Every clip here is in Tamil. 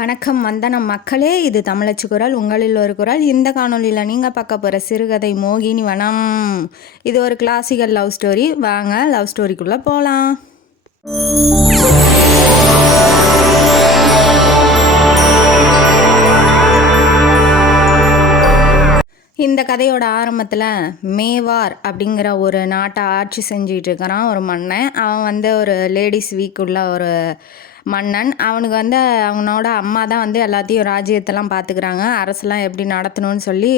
வணக்கம் வந்தனம் மக்களே, இது தமிழச்சு குரல், உங்களில் ஒரு குரல். இந்த காணொலியில் நீங்கள் பார்க்க போகிற சிறுகதை மோகினி வனம். இது ஒரு கிளாசிக்கல் லவ் ஸ்டோரி. வாங்க லவ் ஸ்டோரிக்குள்ளே போகலாம். இந்த கதையோட ஆரம்பத்தில் மேவார் அப்படிங்கிற ஒரு நாட்டை ஆட்சி செஞ்சிகிட்டு இருக்கிறான் ஒரு மன்னன். அவன் ஒரு லேடிஸ் வீக் உள்ள ஒரு மன்னன். அவனுக்கு அவனோட அம்மா தான் எல்லாத்தையும் ராஜ்யத்தெல்லாம் பார்த்துக்கிறாங்க. அரசெல்லாம் எப்படி நடத்தணும்னு சொல்லி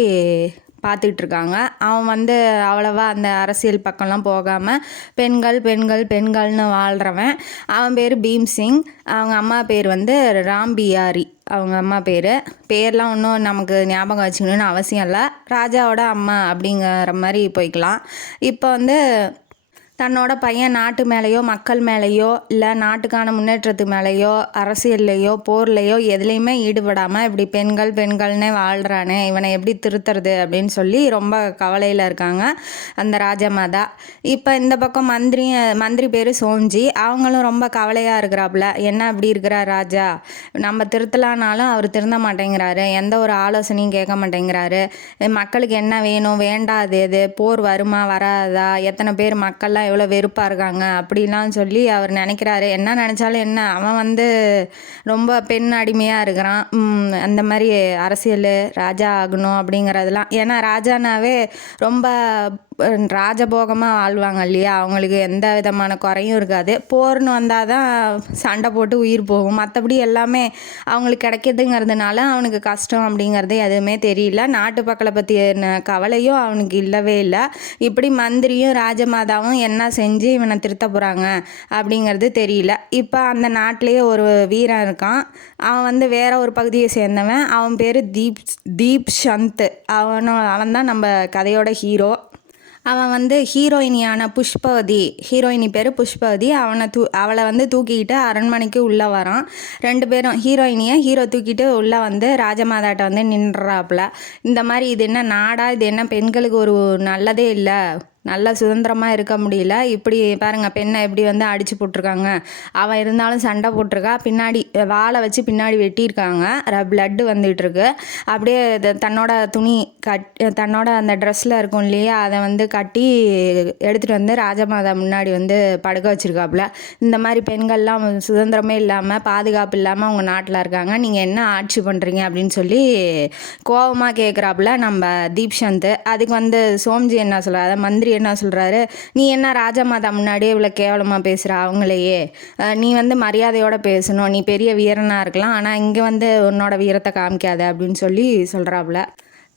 பார்த்துக்கிட்டு இருக்காங்க. அவன் அவ்வளவா அந்த அரசியல் பக்கம்லாம் போகாமல் பெண்கள் பெண்கள் பெண்கள்னு வாழ்கிறவன். அவன் பேர் பீம்சிங். அவங்க அம்மா பேர் ராம்பியாரி. அவங்க அம்மா பேர்லாம் ஒன்றும் நமக்கு ஞாபகம் வச்சுக்கணுன்னு அவசியம் இல்லை. ராஜாவோட அம்மா அப்படிங்கிற மாதிரி போய்க்கலாம். இப்போ தன்னோட பையன் நாட்டு மேலேயோ மக்கள் மேலேயோ இல்லை நாட்டுக்கான முன்னேற்றத்து மேலேயோ அரசியல்லையோ போர்லையோ எதுலேயுமே ஈடுபடாமல் இப்படி பெண்கள் பெண்கள்னே வாழ்கிறானே, இவனை எப்படி திருத்துறது அப்படின்னு சொல்லி ரொம்ப கவலையில் இருக்காங்க அந்த ராஜமாதா. இப்போ இந்த பக்கம் மந்திரி பேர் சோம்ஜி. அவங்களும் ரொம்ப கவலையாக இருக்கிறாப்புல. என்ன இப்படி இருக்கிறார் ராஜா, நம்ம திருத்தலானாலும் அவர் திருந்த மாட்டேங்கிறாரு, எந்த ஒரு ஆலோசனையும் கேட்க மாட்டேங்கிறாரு, மக்களுக்கு என்ன வேணும் வேண்டாது எது, போர் வருமா வராதா, எத்தனை பேர் மக்கள்லாம் எவ்வளோ வெறுப்பாக இருக்காங்க அப்படிலாம் சொல்லி அவர் நினைக்கிறாரு. என்ன நினச்சாலும் என்ன, அவன் ரொம்ப பெண் அடிமையாக இருக்கிறான். அந்த மாதிரி அரசியல் ராஜா ஆகணும் அப்படிங்கிறதுலாம். ஏன்னா ராஜானாவே ரொம்ப ராஜபோகமாக வாழ்வாங்க இல்லையா, அவங்களுக்கு எந்த விதமான குறையும் இருக்காது. போர்னு வந்தால் தான் சண்டை போட்டு உயிர் போகும். மற்றபடி எல்லாமே அவங்களுக்கு கிடைக்கிதுங்கிறதுனால அவனுக்கு கஷ்டம் அப்படிங்கிறது எதுவுமே தெரியல. நாட்டு மக்களை பற்றி கவலையும் அவனுக்கு இல்லவே இல்லை. இப்படி மந்திரியும் ராஜமாதாவும் என்ன செஞ்சு இவனை திருத்த போகிறாங்க அப்படிங்கிறது தெரியல. இப்போ அந்த நாட்டிலேயே ஒரு வீரன் இருக்கான். அவன் வேற ஒரு பகுதியை சேர்ந்தவன். அவன் பேர் தீப் சந்த். அவன் தான் நம்ம கதையோட ஹீரோ. அவன் ஹீரோயினியான புஷ்பவதி, ஹீரோயினி பேர் புஷ்பவதி. அவளை தூக்கிக்கிட்டு அரண்மனைக்கு உள்ளே வரான். ரெண்டு பேரும் ஹீரோ தூக்கிட்டு உள்ளே ராஜமாதாட்ட நின்றாப்புல. இந்த மாதிரி இது என்ன நாடா, இது என்ன பெண்களுக்கு ஒரு நல்லதே இல்லை, நல்லா சுதந்திரமாக இருக்க முடியல, இப்படி பாருங்கள் பெண்ணை எப்படி அடித்து போட்டிருக்காங்க, அவன் இருந்தாலும் சண்டை போட்டிருக்கா, பின்னாடி வாழை வச்சு பின்னாடி வெட்டியிருக்காங்க, பிளட்டு வந்துகிட்ருக்கு. அப்படியே தன்னோட துணி தன்னோட அந்த ட்ரெஸ்ஸில் இருக்கும் இல்லையா, அதை கட்டி எடுத்துகிட்டு ராஜமாதா முன்னாடி படுக்க வச்சுருக்காப்புல. இந்த மாதிரி பெண்கள்லாம் சுதந்திரமே இல்லாமல் பாதுகாப்பு இல்லாமல் அவங்க நாட்டில் இருக்காங்க, நீங்கள் என்ன ஆட்சி பண்ணுறீங்க அப்படின்னு சொல்லி கோபமாக கேட்குறாப்புல நம்ம தீப்சந்த். அதுக்கு சோம்ஜி என்ன சொல்கிறார், அதை மந்திரி என்ன சொல்கிறாரு, நீ என்ன ராஜமாதா முன்னாடியே இவ்வளோ கேவலமாக பேசுகிற, அவங்களையே நீ மரியாதையோடு பேசணும், நீ பெரிய வீரனாக இருக்கலாம், ஆனால் இங்கே உன்னோட வீரத்தை காமிக்காத அப்படின்னு சொல்லி சொல்கிறாப்புல.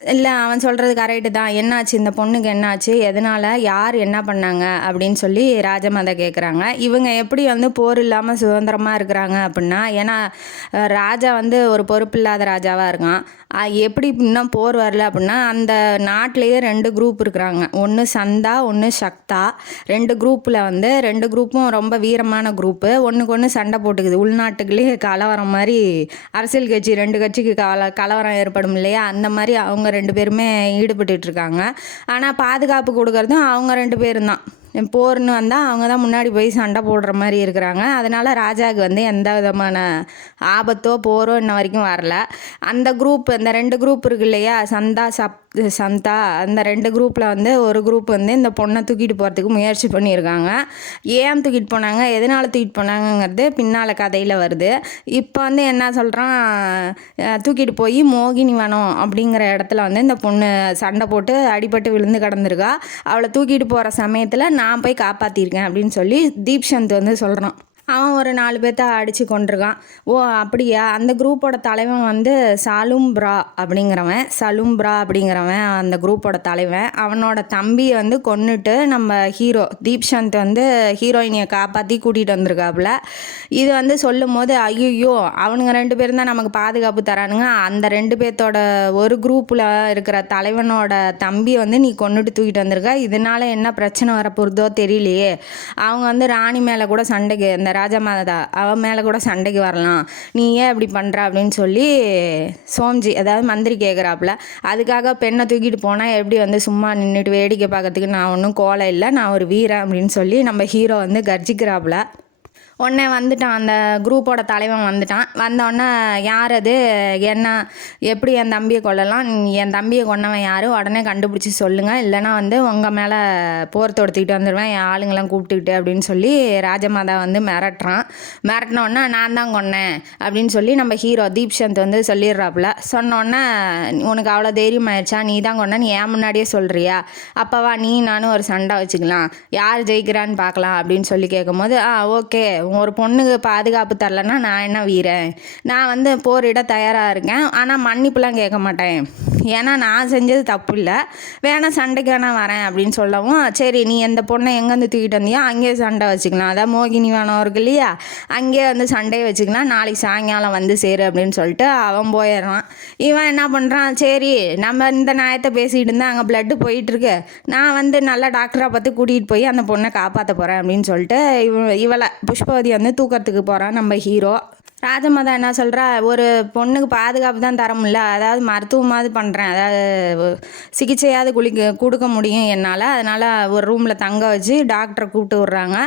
இல்லை, அவன் சொல்கிறது கரெக்டு தான். என்னாச்சு இந்த பொண்ணுக்கு, என்னாச்சு, எதனால், யார் என்ன பண்ணாங்க அப்படின்னு சொல்லி ராஜமாதா கேட்குறாங்க. இவங்க எப்படி போர் இல்லாமல் சுதந்திரமாக இருக்கிறாங்க அப்படின்னா, ஏன்னா ராஜா ஒரு பொறுப்பு இல்லாத ராஜாவாக இருக்கான். எப்படி இன்னும் போர் வரல அப்படின்னா, அந்த நாட்டிலேயே ரெண்டு குரூப் இருக்கிறாங்க. ஒன்று சந்தா, ஒன்று சக்தா. ரெண்டு குரூப்பில் ரெண்டு குரூப்பும் ரொம்ப வீரமான குரூப்பு. ஒன்றுக்கு ஒன்று சண்டை போட்டுக்குது. உள்நாட்டுக்குள்ளேயே கலவரம் மாதிரி, அரசியல் கட்சி ரெண்டு கட்சிக்கு கலவரம் ஏற்படும் இல்லையா, அந்த மாதிரி அவங்க ரெண்டு பேருமே ஈடுபட்டு இருக்காங்க. ஆனால் பாதுகாப்பு கொடுக்கறதும் அவங்க ரெண்டு பேரும் தான். போர்னு வந்தால் அவங்க தான் முன்னாடி போய் சண்டை போடுற மாதிரி இருக்கிறாங்க. அதனால் ராஜாவுக்கு எந்த விதமான ஆபத்தோ போரோ இன்ன வரைக்கும் வரல. அந்த குரூப், இந்த ரெண்டு குரூப் இருக்கு இல்லையா, சந்தா, அந்த ரெண்டு குரூப்பில் ஒரு குரூப் இந்த பொண்ணை தூக்கிட்டு போகிறதுக்கு முயற்சி பண்ணியிருக்காங்க. ஏன் தூக்கிட்டு போனாங்க, எதனால் தூக்கிட்டு போனாங்கங்கிறது பின்னால் கதையில் வருது. இப்போ என்ன சொல்கிறான், தூக்கிட்டு போய் மோகினி வனம் அப்படிங்கிற இடத்துல இந்த பொண்ணு சண்டை போட்டு அடிபட்டு விழுந்து கிடந்திருக்கா. அவளை தூக்கிட்டு போகிற சமயத்தில் நான் போய் காப்பாற்றிருக்கேன் அப்படின்னு சொல்லி தீப்சந்த் சொல்கிறான். அவன் ஒரு 4 பேர்த்த அடித்து கொண்டிருக்கான். ஓ அப்படியா, அந்த குரூப்போட தலைவன் சலும்ப்ரா அப்படிங்கிறவன் அந்த குரூப்போட தலைவன். அவனோட தம்பியை கொன்னுட்டு நம்ம ஹீரோ தீப்சந்த் ஹீரோயினியை காப்பாற்றி கூட்டிகிட்டு வந்திருக்காப்புல. இது சொல்லும் போது ஐயோ, அவனுங்க ரெண்டு பேரும் தான் நமக்கு பாதுகாப்பு தரானுங்க, அந்த ரெண்டு பேர்த்தோட ஒரு குரூப்பில் இருக்கிற தலைவனோட தம்பி நீ கொன்னுட்டு தூக்கிட்டு வந்திருக்கா, இதனால் என்ன பிரச்சனை வரப்போகிறதோ தெரியலையே, அவங்க ராணி மேலே கூட சண்டைக்கு, இந்த ராஜமாதா அவன் மேலே கூட சண்டைக்கு வரலாம், நீ ஏன் இப்படி பண்ணுற அப்படின்னு சொல்லி சோம்ஜி, அதாவது மந்திரி கேட்குறாப்புல. அதுக்காக பெண்ணை தூக்கிட்டு போனால் எப்படி சும்மா நின்றுட்டு வேடிக்கை பார்க்கறதுக்கு நான் ஒன்றும் கோலை இல்லை, நான் ஒரு வீரன் அப்படின்னு சொல்லி நம்ம ஹீரோ கர்ஜிக்கிறாப்புல. உடனே வந்துட்டான், அந்த குரூப்போட தலைவன் வந்துட்டான். வந்தோடனே யார் அது, என்ன, எப்படி என் தம்பியை கொல்லலாம், என் தம்பியை கொன்னவன் யார், உடனே கண்டுபிடிச்சி சொல்லுங்கள், இல்லைனா வந்து உங்கள் மேலே போர் தொடுத்துக்கிட்டு வந்துடுவேன் என் ஆளுங்கெல்லாம் கூப்பிட்டுக்கிட்டு அப்படின்னு சொல்லி ராஜமாதா வந்து மிரட்டுறான். மிரட்டினோடனே நான் தான் கொன்னேன் அப்படின்னு சொல்லி நம்ம ஹீரோ தீப்சந்த் வந்து சொல்லிடுறாப்புல. சொன்னோடனே உனக்கு அவ்வளோ தைரியம் ஆயிடுச்சா, நீ தான் கொன்ன, நீ ஏன் முன்னாடியே சொல்கிறியா, அப்போவா நீ நானும் ஒரு சண்டை வச்சுக்கலாம், யார் ஜெயிக்கிறான்னு பார்க்கலாம் அப்படின்னு சொல்லி கேட்கும்போது, ஓகே, ஒரு பொண்ணுக்கு பாதுகாப்பு தரலன்னா நான் என்ன வீரன், நான் வந்து போரிட தயாராக இருக்கேன், ஆனால் மன்னிப்புலாம் கேட்க மாட்டேன், ஏன்னா நான் செஞ்சது தப்பு இல்லை, வேணா சண்டைக்கு வேணா வரேன் அப்படின்னு சொல்லவும், சரி நீ எந்த பொண்ணை எங்கேருந்து தூக்கிட்டு வந்தியோ அங்கேயே சண்டை வச்சுக்கலாம், அதான் மோகினி வேணும் இருக்கு இல்லையா, அங்கேயே வந்து சண்டையை வச்சுக்கலாம், நாளைக்கு சாயங்காலம் வந்து சேரு அப்படின்னு சொல்லிட்டு அவன் போயிடுறான். இவன் என்ன பண்ணுறான், சரி நம்ம இந்த நியாயத்தை பேசிகிட்டு இருந்தால் அங்கே பிளட்டு போயிட்டுருக்கு, நான் வந்து நல்ல டாக்டராக பார்த்து கூட்டிகிட்டு போய் அந்த பொண்ணை காப்பாற்ற போகிறேன் அப்படின்னு சொல்லிட்டு இவளை புஷ்பவதி வந்து தூக்கிறதுக்கு போகிறான் நம்ம ஹீரோ. ராஜமாதா என்ன சொல்கிறா, ஒரு பொண்ணுக்கு பாதுகாப்பு தான் தர முடியல, அதாவது மருத்துவமாவது பண்ணுறேன், அதாவது சிகிச்சையாவது கொடுக்க முடியும் என்னால், அதனால் ஒரு ரூமில் தங்க வச்சு டாக்டரை கூப்பிட்டு விட்றாங்க.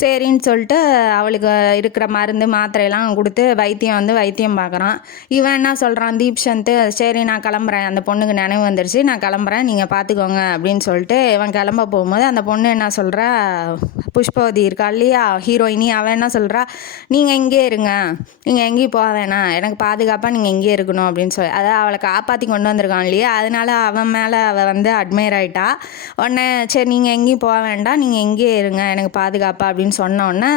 சரின்னு சொல்லிட்டு அவளுக்கு இருக்கிற மருந்து மாத்திரையெல்லாம் கொடுத்து வைத்தியம் பார்க்குறான். இவன் என்ன சொல்கிறான் தீப்சந்த், சரி நான் கிளம்புறேன், அந்த பொண்ணுக்கு நினைவு வந்துருச்சு, நான் கிளம்புறேன், நீங்கள் பார்த்துக்கோங்க அப்படின்னு சொல்லிட்டு இவன் கிளம்ப போகும்போது அந்த பொண்ணு என்ன சொல்கிறா, புஷ்பவதி இருக்கா இல்லையா ஹீரோயினி, அவன் என்ன சொல்கிறா, நீங்கள் இங்கே இருங்க, நீங்கள் எங்கேயும் போக வேணாம், எனக்கு பாதுகாப்பாக நீங்கள் எங்கேயே இருக்கணும் அப்படின்னு சொல்லி, அதாவது அவளை காப்பாற்றி கொண்டு வந்திருக்கான் இல்லையா, அதனால் அவன் மேலே அவள் வந்து அட்மையர் ஆகிட்டா. உடனே சரி நீங்கள் எங்கேயும் போக வேண்டாம், நீங்கள் எங்கேயே இருங்க, எனக்கு பாதுகாப்பாக அப்படின்னு சொன்னோடனே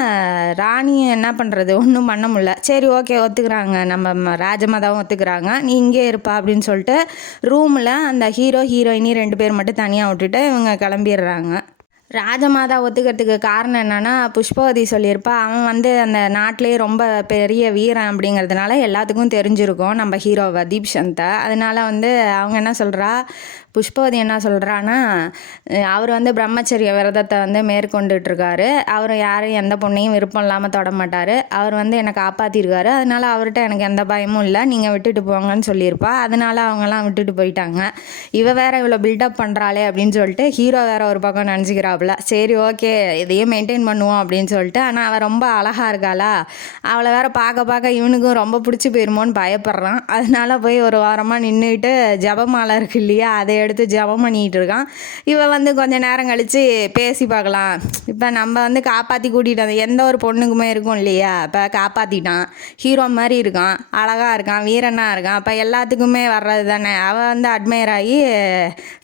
ராணி என்ன பண்ணுறது, ஒன்றும் பண்ண முடியல. சரி ஓகே ஒத்துக்கிறாங்க, நம்ம ராஜமாதாவும் ஒத்துக்கிறாங்க, நீ இங்கே இருப்பா அப்படின்னு சொல்லிட்டு ரூமில் அந்த ஹீரோயினி 2 பேர் மட்டும் தனியாக விட்டுட்டு இவங்க கிளம்பிடுறாங்க. ராஜமாதா ஒத்துக்கிறதுக்கு காரணம் என்னென்னா, புஷ்பவதி சொல்லியிருப்பா, அவன் வந்து அந்த நாட்டிலே ரொம்ப பெரிய வீரன் அப்படிங்கிறதுனால எல்லாத்துக்கும் தெரிஞ்சிருக்கும் நம்ம ஹீரோவை தீப்சந்தை. அதனால் வந்து அவங்க என்ன சொல்கிறா, புஷ்பவதி என்ன சொல்கிறான்னா, அவர் வந்து பிரம்மச்சரிய விரதத்தை வந்து மேற்கொண்டுட்ருக்காரு, அவர் யாரும் எந்த பொண்ணையும் விருப்பம் இல்லாமல் தொட மாட்டார், அவர் வந்து என்னை காப்பாற்றிருக்காரு, அதனால் அவர்கிட்ட எனக்கு எந்த பயமும் இல்லை, நீங்கள் விட்டுட்டு போங்கன்னு சொல்லியிருப்பா. அதனால் அவங்கெல்லாம் விட்டுட்டு போயிட்டாங்க. வேறு இவ்வளோ பில்டப் பண்ணுறாளே அப்படின்னு சொல்லிட்டு ஹீரோ வேறு ஒரு பக்கம் நினச்சிக்கிறாப்புல. சரி ஓகே இதையே மெயின்டைன் பண்ணுவோம் அப்படின்னு சொல்லிட்டு. ஆனால் அவள் ரொம்ப அழகாக இருக்காளா, அவளை வேற பார்க்க இவனுக்கும் ரொம்ப பிடிச்சி போயிருமோன்னு பயப்படுறான். அதனால போய் ஒரு வாரமாக நின்றுட்டு ஜபமாலை இருக்கு இல்லையா, அதை எடுத்து ஜபம் பண்ணிகிட்டு இருக்கான். இவன் வந்து கொஞ்சம் நேரம் கழித்து பேசி பார்க்கலாம், இப்போ நம்ம வந்து காப்பாற்றி கூட்டிகிட்டு எந்த ஒரு பொண்ணுக்குமே இருக்கும் இல்லையா, இப்போ காப்பாற்றிட்டான், ஹீரோ மாதிரி இருக்கான், அழகாக இருக்கான், வீரனாக இருக்கான், அப்போ எல்லாத்துக்குமே வர்றது தானே. அவள் வந்து அட்மையர் ஆகி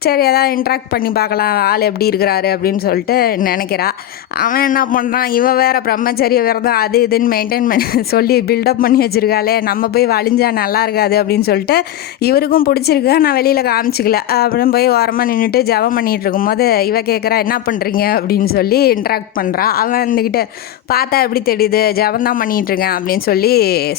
சரி ஏதாவது இன்ட்ராக்ட் பண்ணி பார்க்கலாம், ஆள் எப்படி இருக்கிறாரு அப்படின்னு சொல்லிட்டு நினைக்கிறா. அவன் என்ன பண்ணுறான், இவன் வேறு பிரம்மச்சரிய விரதம் அது இதுன்னு மெயின்டைன் பண்ணி சொல்லி பில்டப் பண்ணி வச்சுருக்காளே, நம்ம போய் வலிஞ்சா நல்லா இருக்காது அப்படின்னு சொல்லிட்டு இவருக்கும் பிடிச்சிருக்கு, நான் வெளியில் காமிச்சிக்கல அப்படின்னு போய் ஓரமாக நின்றுட்டு ஜபம் பண்ணிகிட்டு இருக்கும்போது இவ கேட்குறா என்ன பண்ணுறீங்க அப்படின்னு சொல்லி இன்ட்ராக்ட் பண்ணுறா. அவன் வந்துக்கிட்டு பார்த்தா எப்படி தெரியுது, ஜபம் தான் பண்ணிகிட்ருக்கேன் அப்படின்னு சொல்லி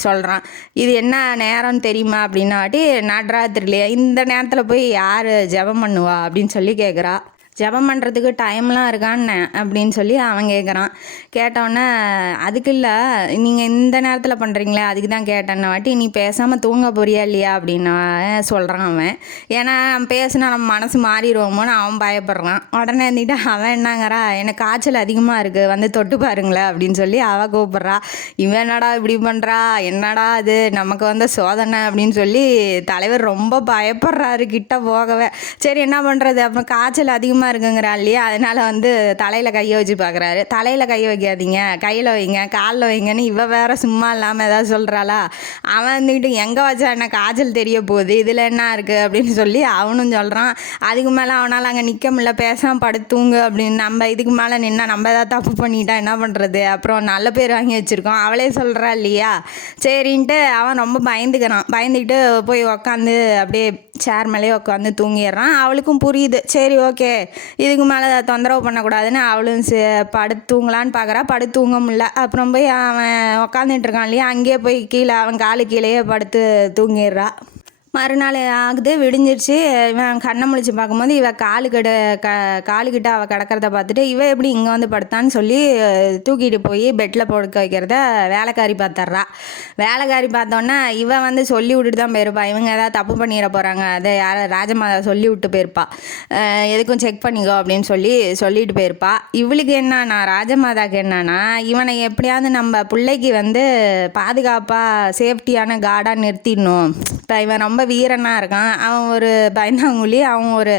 சொல்கிறான். இது என்ன நேரம்னு தெரியுமா அப்படின்னாட்டி, நட்ராத்திரிலையே இந்த நேரத்தில் போய் யார் ஜபம் பண்ணுவா அப்படின்னு சொல்லி கேட்குறா. ஜபம் பண்ணுறதுக்கு டைம்லாம் இருக்கான்னு அப்படின்னு சொல்லி அவன் கேட்குறான். கேட்டவுடனே அதுக்கு இல்லை, நீங்கள் இந்த நேரத்தில் பண்ணுறீங்களே அதுக்கு தான் கேட்டேன்ன வாட்டி, நீ பேசாமல் தூங்க போறியா இல்லையா அப்படின்னு சொல்கிறான் அவன். ஏன்னா பேசினா நம்ம மனசு மாறிடுவோமோன்னு அவன் பயப்படுறான். உடனே இருந்துட்டு அவன் என்னங்கிறா, எனக்கு காய்ச்சல் அதிகமாக இருக்குது வந்து தொட்டு பாருங்களேன் அப்படின்னு சொல்லி அவள் கூப்பிட்றா. இவன் என்னடா இப்படி பண்ணுறா, என்னடா அது நமக்கு வந்து சோதனை அப்படின்னு சொல்லி தலைவர் ரொம்ப பயப்படுறாரு கிட்ட போகவே. சரி என்ன பண்ணுறது, அப்புறம் காய்ச்சல் அதிகமாக இருக்குங்கிறா இல்லையா, அதனால் வந்து தலையில் கையை வச்சு பார்க்குறாரு. தலையில் கையை வைக்காதீங்க, கையில் வைங்க, காலில் வைங்கன்னு இவ வேற சும்மா இல்லாமல் ஏதாவது சொல்கிறாளா. அவன் வந்துக்கிட்டு எங்கே வச்சா என்ன காய்ச்சல் தெரிய போகுது, இதில் என்ன இருக்குது அப்படின்னு சொல்லி அவனும் சொல்கிறான். அதுக்கு மேலே அவனால் அங்கே நிற்க முடியல, பேசாமல் படுத்தூங்கு அப்படின்னு. நம்ம இதுக்கு மேலே நின்னா நம்ம ஏதாவது தப்பு பண்ணிட்டா என்ன பண்ணுறது, அப்புறம் நல்ல பேர் வாங்கி வச்சுருக்கோம் அவளே சொல்கிறா இல்லையா. சரின்ட்டு அவன் ரொம்ப பயந்துக்கிறான். பயந்துக்கிட்டு போய் உக்காந்து அப்படியே சேர் மேலேயே உட்காந்து தூங்கிடுறான். அவளுக்கும் புரியுது, சரி ஓகே இதுக்கு மேலே தொந்தரவு பண்ணக்கூடாதுன்னு அவளும் படுத்து தூங்கலான்னு பார்க்குறா. படுத்து தூங்க முடியல. அப்புறம் போய் அவன் உக்காந்துட்டு இருக்கான் இல்லையா, அங்கேயே போய் கீழே அவன் காலு கீழேயே படுத்து தூங்கிடுறா. மறுநாள் ஆகுது, விடிஞ்சிருச்சு. இவன் கண்ணை முழிச்சு பார்க்கும்போது இவ காலுக்கிட்ட அவள் கிடக்கிறத பார்த்துட்டு இவ எப்படி இங்கே வந்து படுத்தான்னு சொல்லி தூக்கிட்டு போய் பெட்டில் படுக்க வைக்கிறத வேலைக்காரி பார்த்துட்றா. வேலைக்காரி பார்த்தோன்னா இவ வந்து சொல்லி விட்டுட்டு தான் போயிருப்பா. இவங்க ஏதாவது தப்பு பண்ணிட போகிறாங்க, அதை ராஜமாதா சொல்லி விட்டு போயிருப்பா. எதுக்கும் செக் பண்ணிக்கோ அப்படின்னு சொல்லிட்டு போயிருப்பா. இவளுக்கு என்னன்னா, ராஜமாதாக்கு என்னன்னா, இவனை எப்படியாவது நம்ம பிள்ளைக்கு வந்து பாதுகாப்பாக சேஃப்டியான கார்டாக நிறுத்திடணும். இப்போ இவன் ரொம்ப வீரனாக இருக்கான், அவன் ஒரு பயந்தாங்குழி, அவன் ஒரு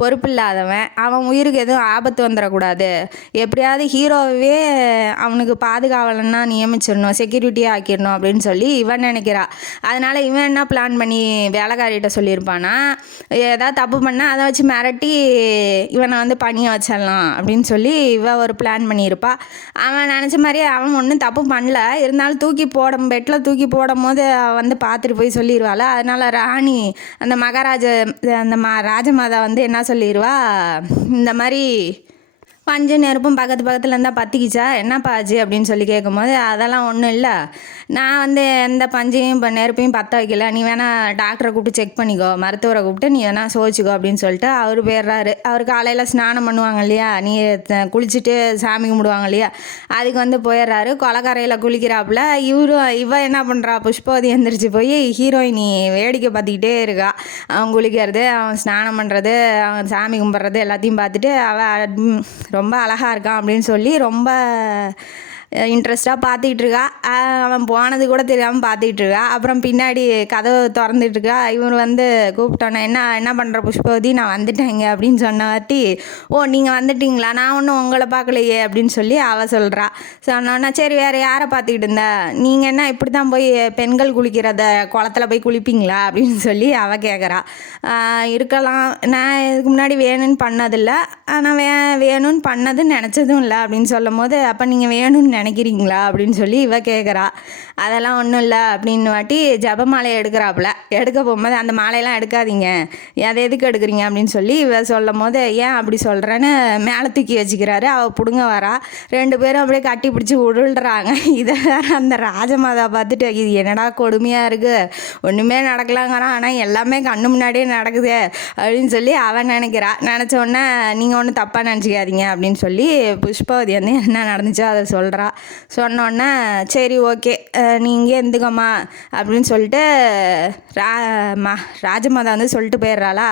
பொறுப்பு இல்லாதவன், அவன் உயிருக்கு எதுவும் ஆபத்து வந்துடக்கூடாது, எப்படியாவது ஹீரோவே அவனுக்கு பாதுகாவலன்னா நியமிச்சிடணும், செக்யூரிட்டியாக ஆக்கிடணும் அப்படின்னு சொல்லி இவன் நினைக்கிறா. அதனால் இவன் என்ன பிளான் பண்ணி வேலைக்காரிகிட்ட சொல்லியிருப்பானா, ஏதாவது தப்பு பண்ணால் அதை வச்சு மிரட்டி இவனை வந்து பணிய வச்சிடலாம் அப்படின்னு சொல்லி இவன் ஒரு பிளான் பண்ணியிருப்பா. அவன் நினச்ச மாதிரியே அவன் ஒன்றும் தப்பு பண்ணல, இருந்தாலும் பெட்டில் தூக்கி போடும் போது வந்து பார்த்துட்டு போய் சொல்லிடுவாள். அதனால் ராணி அந்த ராஜமாதா வந்து என்ன சொல்லிடுவா, இந்த மாதிரி பஞ்சு நெருப்பும் பக்கத்தில் இருந்தால் பற்றிக்கிச்சா என்னப்பா ஆச்சு அப்படின்னு சொல்லி கேட்கும்போது, அதெல்லாம் ஒன்றும் இல்லை, நான் வந்து எந்த பஞ்சையும் இப்போ நெருப்பையும் பற்ற வைக்கல, நீ வேணால் டாக்டரை கூப்பிட்டு செக் பண்ணிக்கோ, மருத்துவரை கூப்பிட்டு நீ வேணால் சோதிச்சிக்கோ அப்படின்னு சொல்லிட்டு அவர் போயிடுறாரு. அவர் காலையில் ஸ்நானம் பண்ணுவாங்க இல்லையா, நீ குளிச்சுட்டு சாமி கும்பிடுவாங்க இல்லையா, அதுக்கு வந்து போயிடுறாரு. கொலக்கரையில் குளிக்கிறாப்புல இவ என்ன பண்ணுறா, புஷ்பவதி எந்திரிச்சு போய் ஹீரோயினி வேடிக்கை பார்த்துக்கிட்டே இருக்கா. அவன் குளிக்கிறது, அவன் ஸ்நானம் பண்ணுறது, அவன் சாமி கும்பிட்றது எல்லாத்தையும் பார்த்துட்டு அவள் ரொம்ப அழகாக இருக்கான் அப்படின்னு சொல்லி ரொம்ப இன்ட்ரெஸ்ட்டாக பார்த்துக்கிட்டு இருக்கா. அவன் போனது கூட தெரியாமல் பார்த்துக்கிட்டு இருக்கா. அப்புறம் பின்னாடி கதவை திறந்துட்டு இருக்கா. இவர் வந்து கூப்பிட்டோன்னே, என்ன பண்ணுற புஷ்பவதி, நான் வந்துட்டேங்க அப்படின்னு சொன்னவாட்டி, ஓ நீங்கள் வந்துட்டீங்களா, நான் ஒன்றும் உங்களை பார்க்கலையே அப்படின்னு சொல்லி அவள் சொல்கிறா. சொன்னோன்னா, சரி வேறு யாரை பார்த்துக்கிட்டு இருந்த, நீங்கள் என்ன இப்படி தான் போய் பெண்கள் குளிக்கிறத குளத்துல போய் குளிப்பீங்களா அப்படின்னு சொல்லி அவள் கேட்குறா. இருக்கலாம், நான் இதுக்கு முன்னாடி வேணும்னு பண்ணதில்லை, ஆனால் வேணும்னு பண்ணதுன்னு நினச்சதும் இல்லை அப்படின்னு சொல்லும் போது, அப்போ நீங்கள் வேணும்னு நினைக்கிறீங்களா அப்படின்னு சொல்லி இவ கேட்குறா. அதெல்லாம் ஒன்றும் இல்லை அப்படின்னு வாட்டி ஜபமாலையை எடுக்கிறாப்புல. எடுக்க போகும்போது, அந்த மாலையெல்லாம் எடுக்காதீங்க, அதை எதுக்கு எடுக்கிறீங்க அப்படின்னு சொல்லி இவ சொல்லும் போது, ஏன் அப்படி சொல்கிறேன்னு மேலே தூக்கி வச்சுக்கிறாரு. அவள் பிடுங்க வரா. 2 பேரும் அப்படியே கட்டி பிடிச்சி உருள்றாங்க. இதை அந்த ராஜமாதா பார்த்துட்டு, இது என்னடா கொடுமையாக இருக்குது, ஒன்றுமே நடக்கலாங்கிறான், ஆனால் எல்லாமே கண்ணு முன்னாடியே நடக்குது அப்படின்னு சொல்லி அவன் நினச்சோடனே, நீங்கள் ஒன்றும் தப்பாக நினச்சிக்காதீங்க அப்படின்னு சொல்லி புஷ்பவதி வந்து என்ன நடந்துச்சோ அதை சொல்கிறா. சொன்னோன்னே, சரி ஓகே நீங்கள் எந்துக்கம்மா அப்படின்னு சொல்லிட்டு ராஜமாதா வந்து சொல்லிட்டு போயிடுறாளா.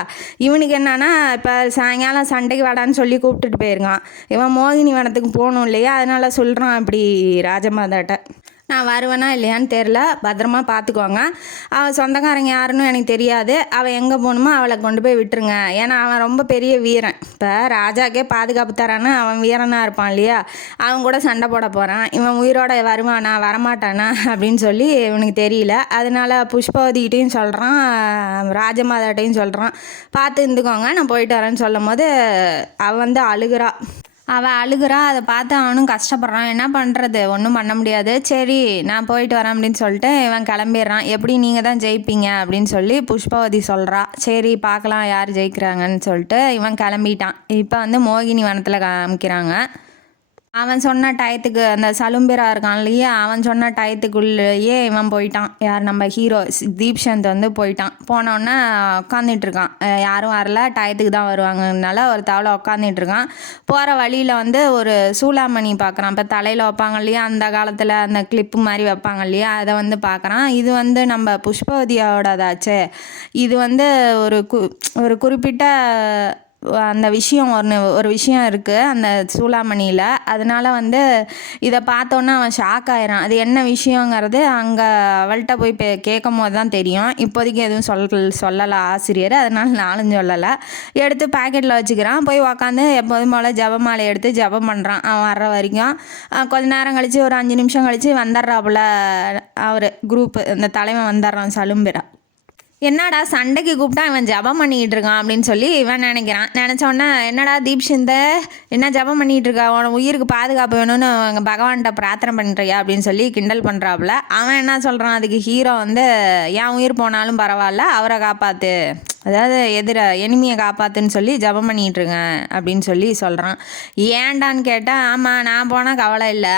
இவனுக்கு என்னன்னா, இப்போ சாயங்காலம் சண்டைக்கு வாடான்னு சொல்லி கூப்பிட்டுட்டு போயிருக்கான். இவன் மோகினி வனத்துக்கு போகணும் இல்லையா, அதனால சொல்கிறான் இப்படி ராஜமாதாட்ட, நான் வருவேனா இல்லையான்னு தெரில, பத்திரமா பார்த்துக்குவாங்க, அவள் சொந்தக்காரங்க யாருன்னு எனக்கு தெரியாது, அவள் எங்கே போகணுமோ அவளை கொண்டு போய் விட்டுருங்க, ஏன்னா அவன் ரொம்ப பெரிய வீரன், இப்போ ராஜாக்கே பாதுகாப்பு தரான்னு அவன் வீரனாக இருப்பான் இல்லையா, அவன் கூட சண்டை போட போகிறான், இவன் உயிரோட வருவானா வரமாட்டானா அப்படின்னு சொல்லி இவனுக்கு தெரியல. அதனால புஷ்பவதிகிட்டையும் சொல்கிறான், ராஜமாதாட்டையும் சொல்கிறான், பார்த்து இருந்துக்கோங்க நான் போயிட்டு வரேன்னு சொல்லும் போது அவள் வந்து அழுகிறா. அதை பார்த்து அவனும் கஷ்டப்படுறான். என்ன பண்ணுறது, ஒன்றும் பண்ண முடியாது, சரி நான் போயிட்டு வரேன் அப்படின்னு சொல்லிட்டு இவன் கிளம்பிடுறான். எப்படி நீங்கள் தான் ஜெயிப்பீங்க அப்படின்னு சொல்லி புஷ்பவதி சொல்கிறா. சரி பார்க்கலாம் யார் ஜெயிக்கிறாங்கன்னு சொல்லிட்டு இவன் கிளம்பிட்டான். இப்போ வந்து மோகினி வனத்தில் காமிக்கிறாங்க. அவன் சொன்ன டயத்துக்கு, அந்த சலும்பிரா இருக்கான் இல்லையா, அவன் சொன்ன டயத்துக்குள்ளேயே இவன் போயிட்டான். யார், நம்ம ஹீரோ தீப்சந்த் வந்து போயிட்டான். போனோடனே உட்காந்துட்டு இருக்கான், யாரும் வரல, டயத்துக்கு தான் வருவாங்கனால ஒரு தவளை உட்காந்துட்டு இருக்கான். போகிற வழியில் வந்து ஒரு சூளாமணி பார்க்குறான். இப்போ தலையில் வைப்பாங்க இல்லையா, அந்த காலத்தில் அந்த கிளிப்பு மாதிரி வைப்பாங்க இல்லையா, அதை வந்து பார்க்குறான். இது வந்து நம்ம புஷ்பவதியோடதாச்சே, இது வந்து ஒரு குறிப்பிட்ட அந்த விஷயம் ஒரு விஷயம் இருக்குது அந்த சூளாமணியில். அதனால் வந்து இதை பார்த்தோன்னே அவன் ஷாக் ஆயிடான். அது என்ன விஷயங்கிறது அங்கே அவள்கிட்ட போய் கேட்கும் போது தான் தெரியும். இப்போதைக்கு எதுவும் சொல்லலை ஆசிரியர், அதனால் நானும் சொல்லலை. எடுத்து பாக்கெட்டில் வச்சுக்கிறான். போய் உக்காந்து எப்போதும் போல் ஜபமாலை எடுத்து ஜபம் பண்ணுறான். அவன் வர்ற வரைக்கும் கொஞ்ச நேரம் கழித்து ஒரு 5 நிமிஷம் கழித்து வந்துடுறாப்புல அவர் குரூப்பு, இந்த தலைவன் வந்துடுறான் சலும்பிரா. என்னடா சண்டைக்கு கூப்பிட்டா இவன் ஜபம் பண்ணிக்கிட்டு இருக்கான் அப்படின்னு சொல்லி இவன் நினைக்கிறான். நினச்சோன்னே, என்னடா தீப்சிந்த என்ன ஜபம் பண்ணிகிட்டு இருக்கா, உன் உயிருக்கு பாதுகாப்பு வேணும்னு பகவான்கிட்ட பிரார்த்தனை பண்ணுறியா அப்படின்னு சொல்லி கிண்டல் பண்ணுறாப்புல. அவன் என்ன சொல்கிறான், அதுக்கு ஹீரோ வந்து, என் உயிர் போனாலும் பரவாயில்ல அவரை காப்பாற்று, அதாவது எனிமியை காப்பாற்றுன்னு சொல்லி ஜெபம் பண்ணிகிட்ருக்கேன் அப்படின்னு சொல்லி சொல்கிறான். ஏன்டான்னு கேட்டால், ஆமாம் நான் போனால் கவலை இல்லை,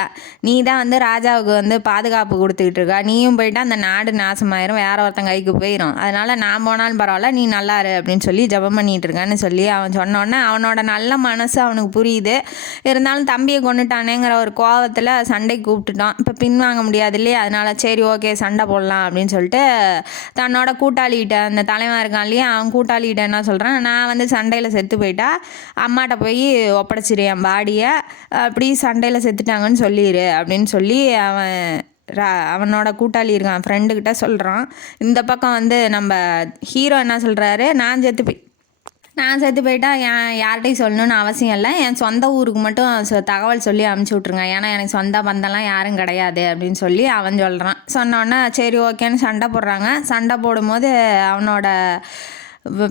நீ தான் வந்து ராஜாவுக்கு வந்து பாதுகாப்பு கொடுத்துக்கிட்டு இருக்கா, நீயும் போயிட்டா அந்த நாடு நாசமாயிரும், வேற ஒருத்தன் கைக்கு போயிடும், அதனால் நான் போனாலும் பரவாயில்ல, நீ நல்லாரு அப்படின்னு சொல்லி ஜெபம் பண்ணிகிட்டு இருக்கேன்னு சொல்லி அவன் சொன்னோடனே அவனோட நல்ல மனசு அவனுக்கு புரியுது. இருந்தாலும் தம்பியை கொண்டுட்டானேங்கிற ஒரு கோவத்தில் சண்டைக்கு கூப்பிட்டுட்டான். இப்போ பின்வாங்க முடியாது இல்லையா, அதனால் சரி ஓகே சண்டை போடலாம் அப்படின்னு சொல்லிட்டு தன்னோட கூட்டாளிகிட்ட அந்த தலைவன் இருக்கான் இல்லையா, அவன் கூட்டாளிகிட்ட என்ன சொல்கிறான், நான் வந்து சண்டையில் செத்து போயிட்டா அம்மாட்ட போய் ஒப்படைச்சிரு என் பாடியை, அப்படி சண்டையில் செத்துட்டாங்கன்னு சொல்லிடு அப்படின்னு சொல்லி அவனோட கூட்டாளி இருக்கான் ஃப்ரெண்டுக்கிட்ட சொல்கிறான். இந்த பக்கம் வந்து நம்ம ஹீரோ என்ன சொல்கிறாரு, நான் செத்து போயிட்டா யார்கிட்டையும் சொல்லணும்னு அவசியம் இல்லை, என் சொந்த ஊருக்கு மட்டும் தகவல் சொல்லி அனுப்பிச்சி விட்ருங்க, ஏன்னா எனக்கு சொந்த பந்தம்லாம் யாரும் கிடையாது அப்படின்னு சொல்லி அவன் சொல்கிறான். சொன்னோன்னே சரி ஓகேன்னு சண்டை போடுறாங்க. சண்டை போடும்போது அவனோட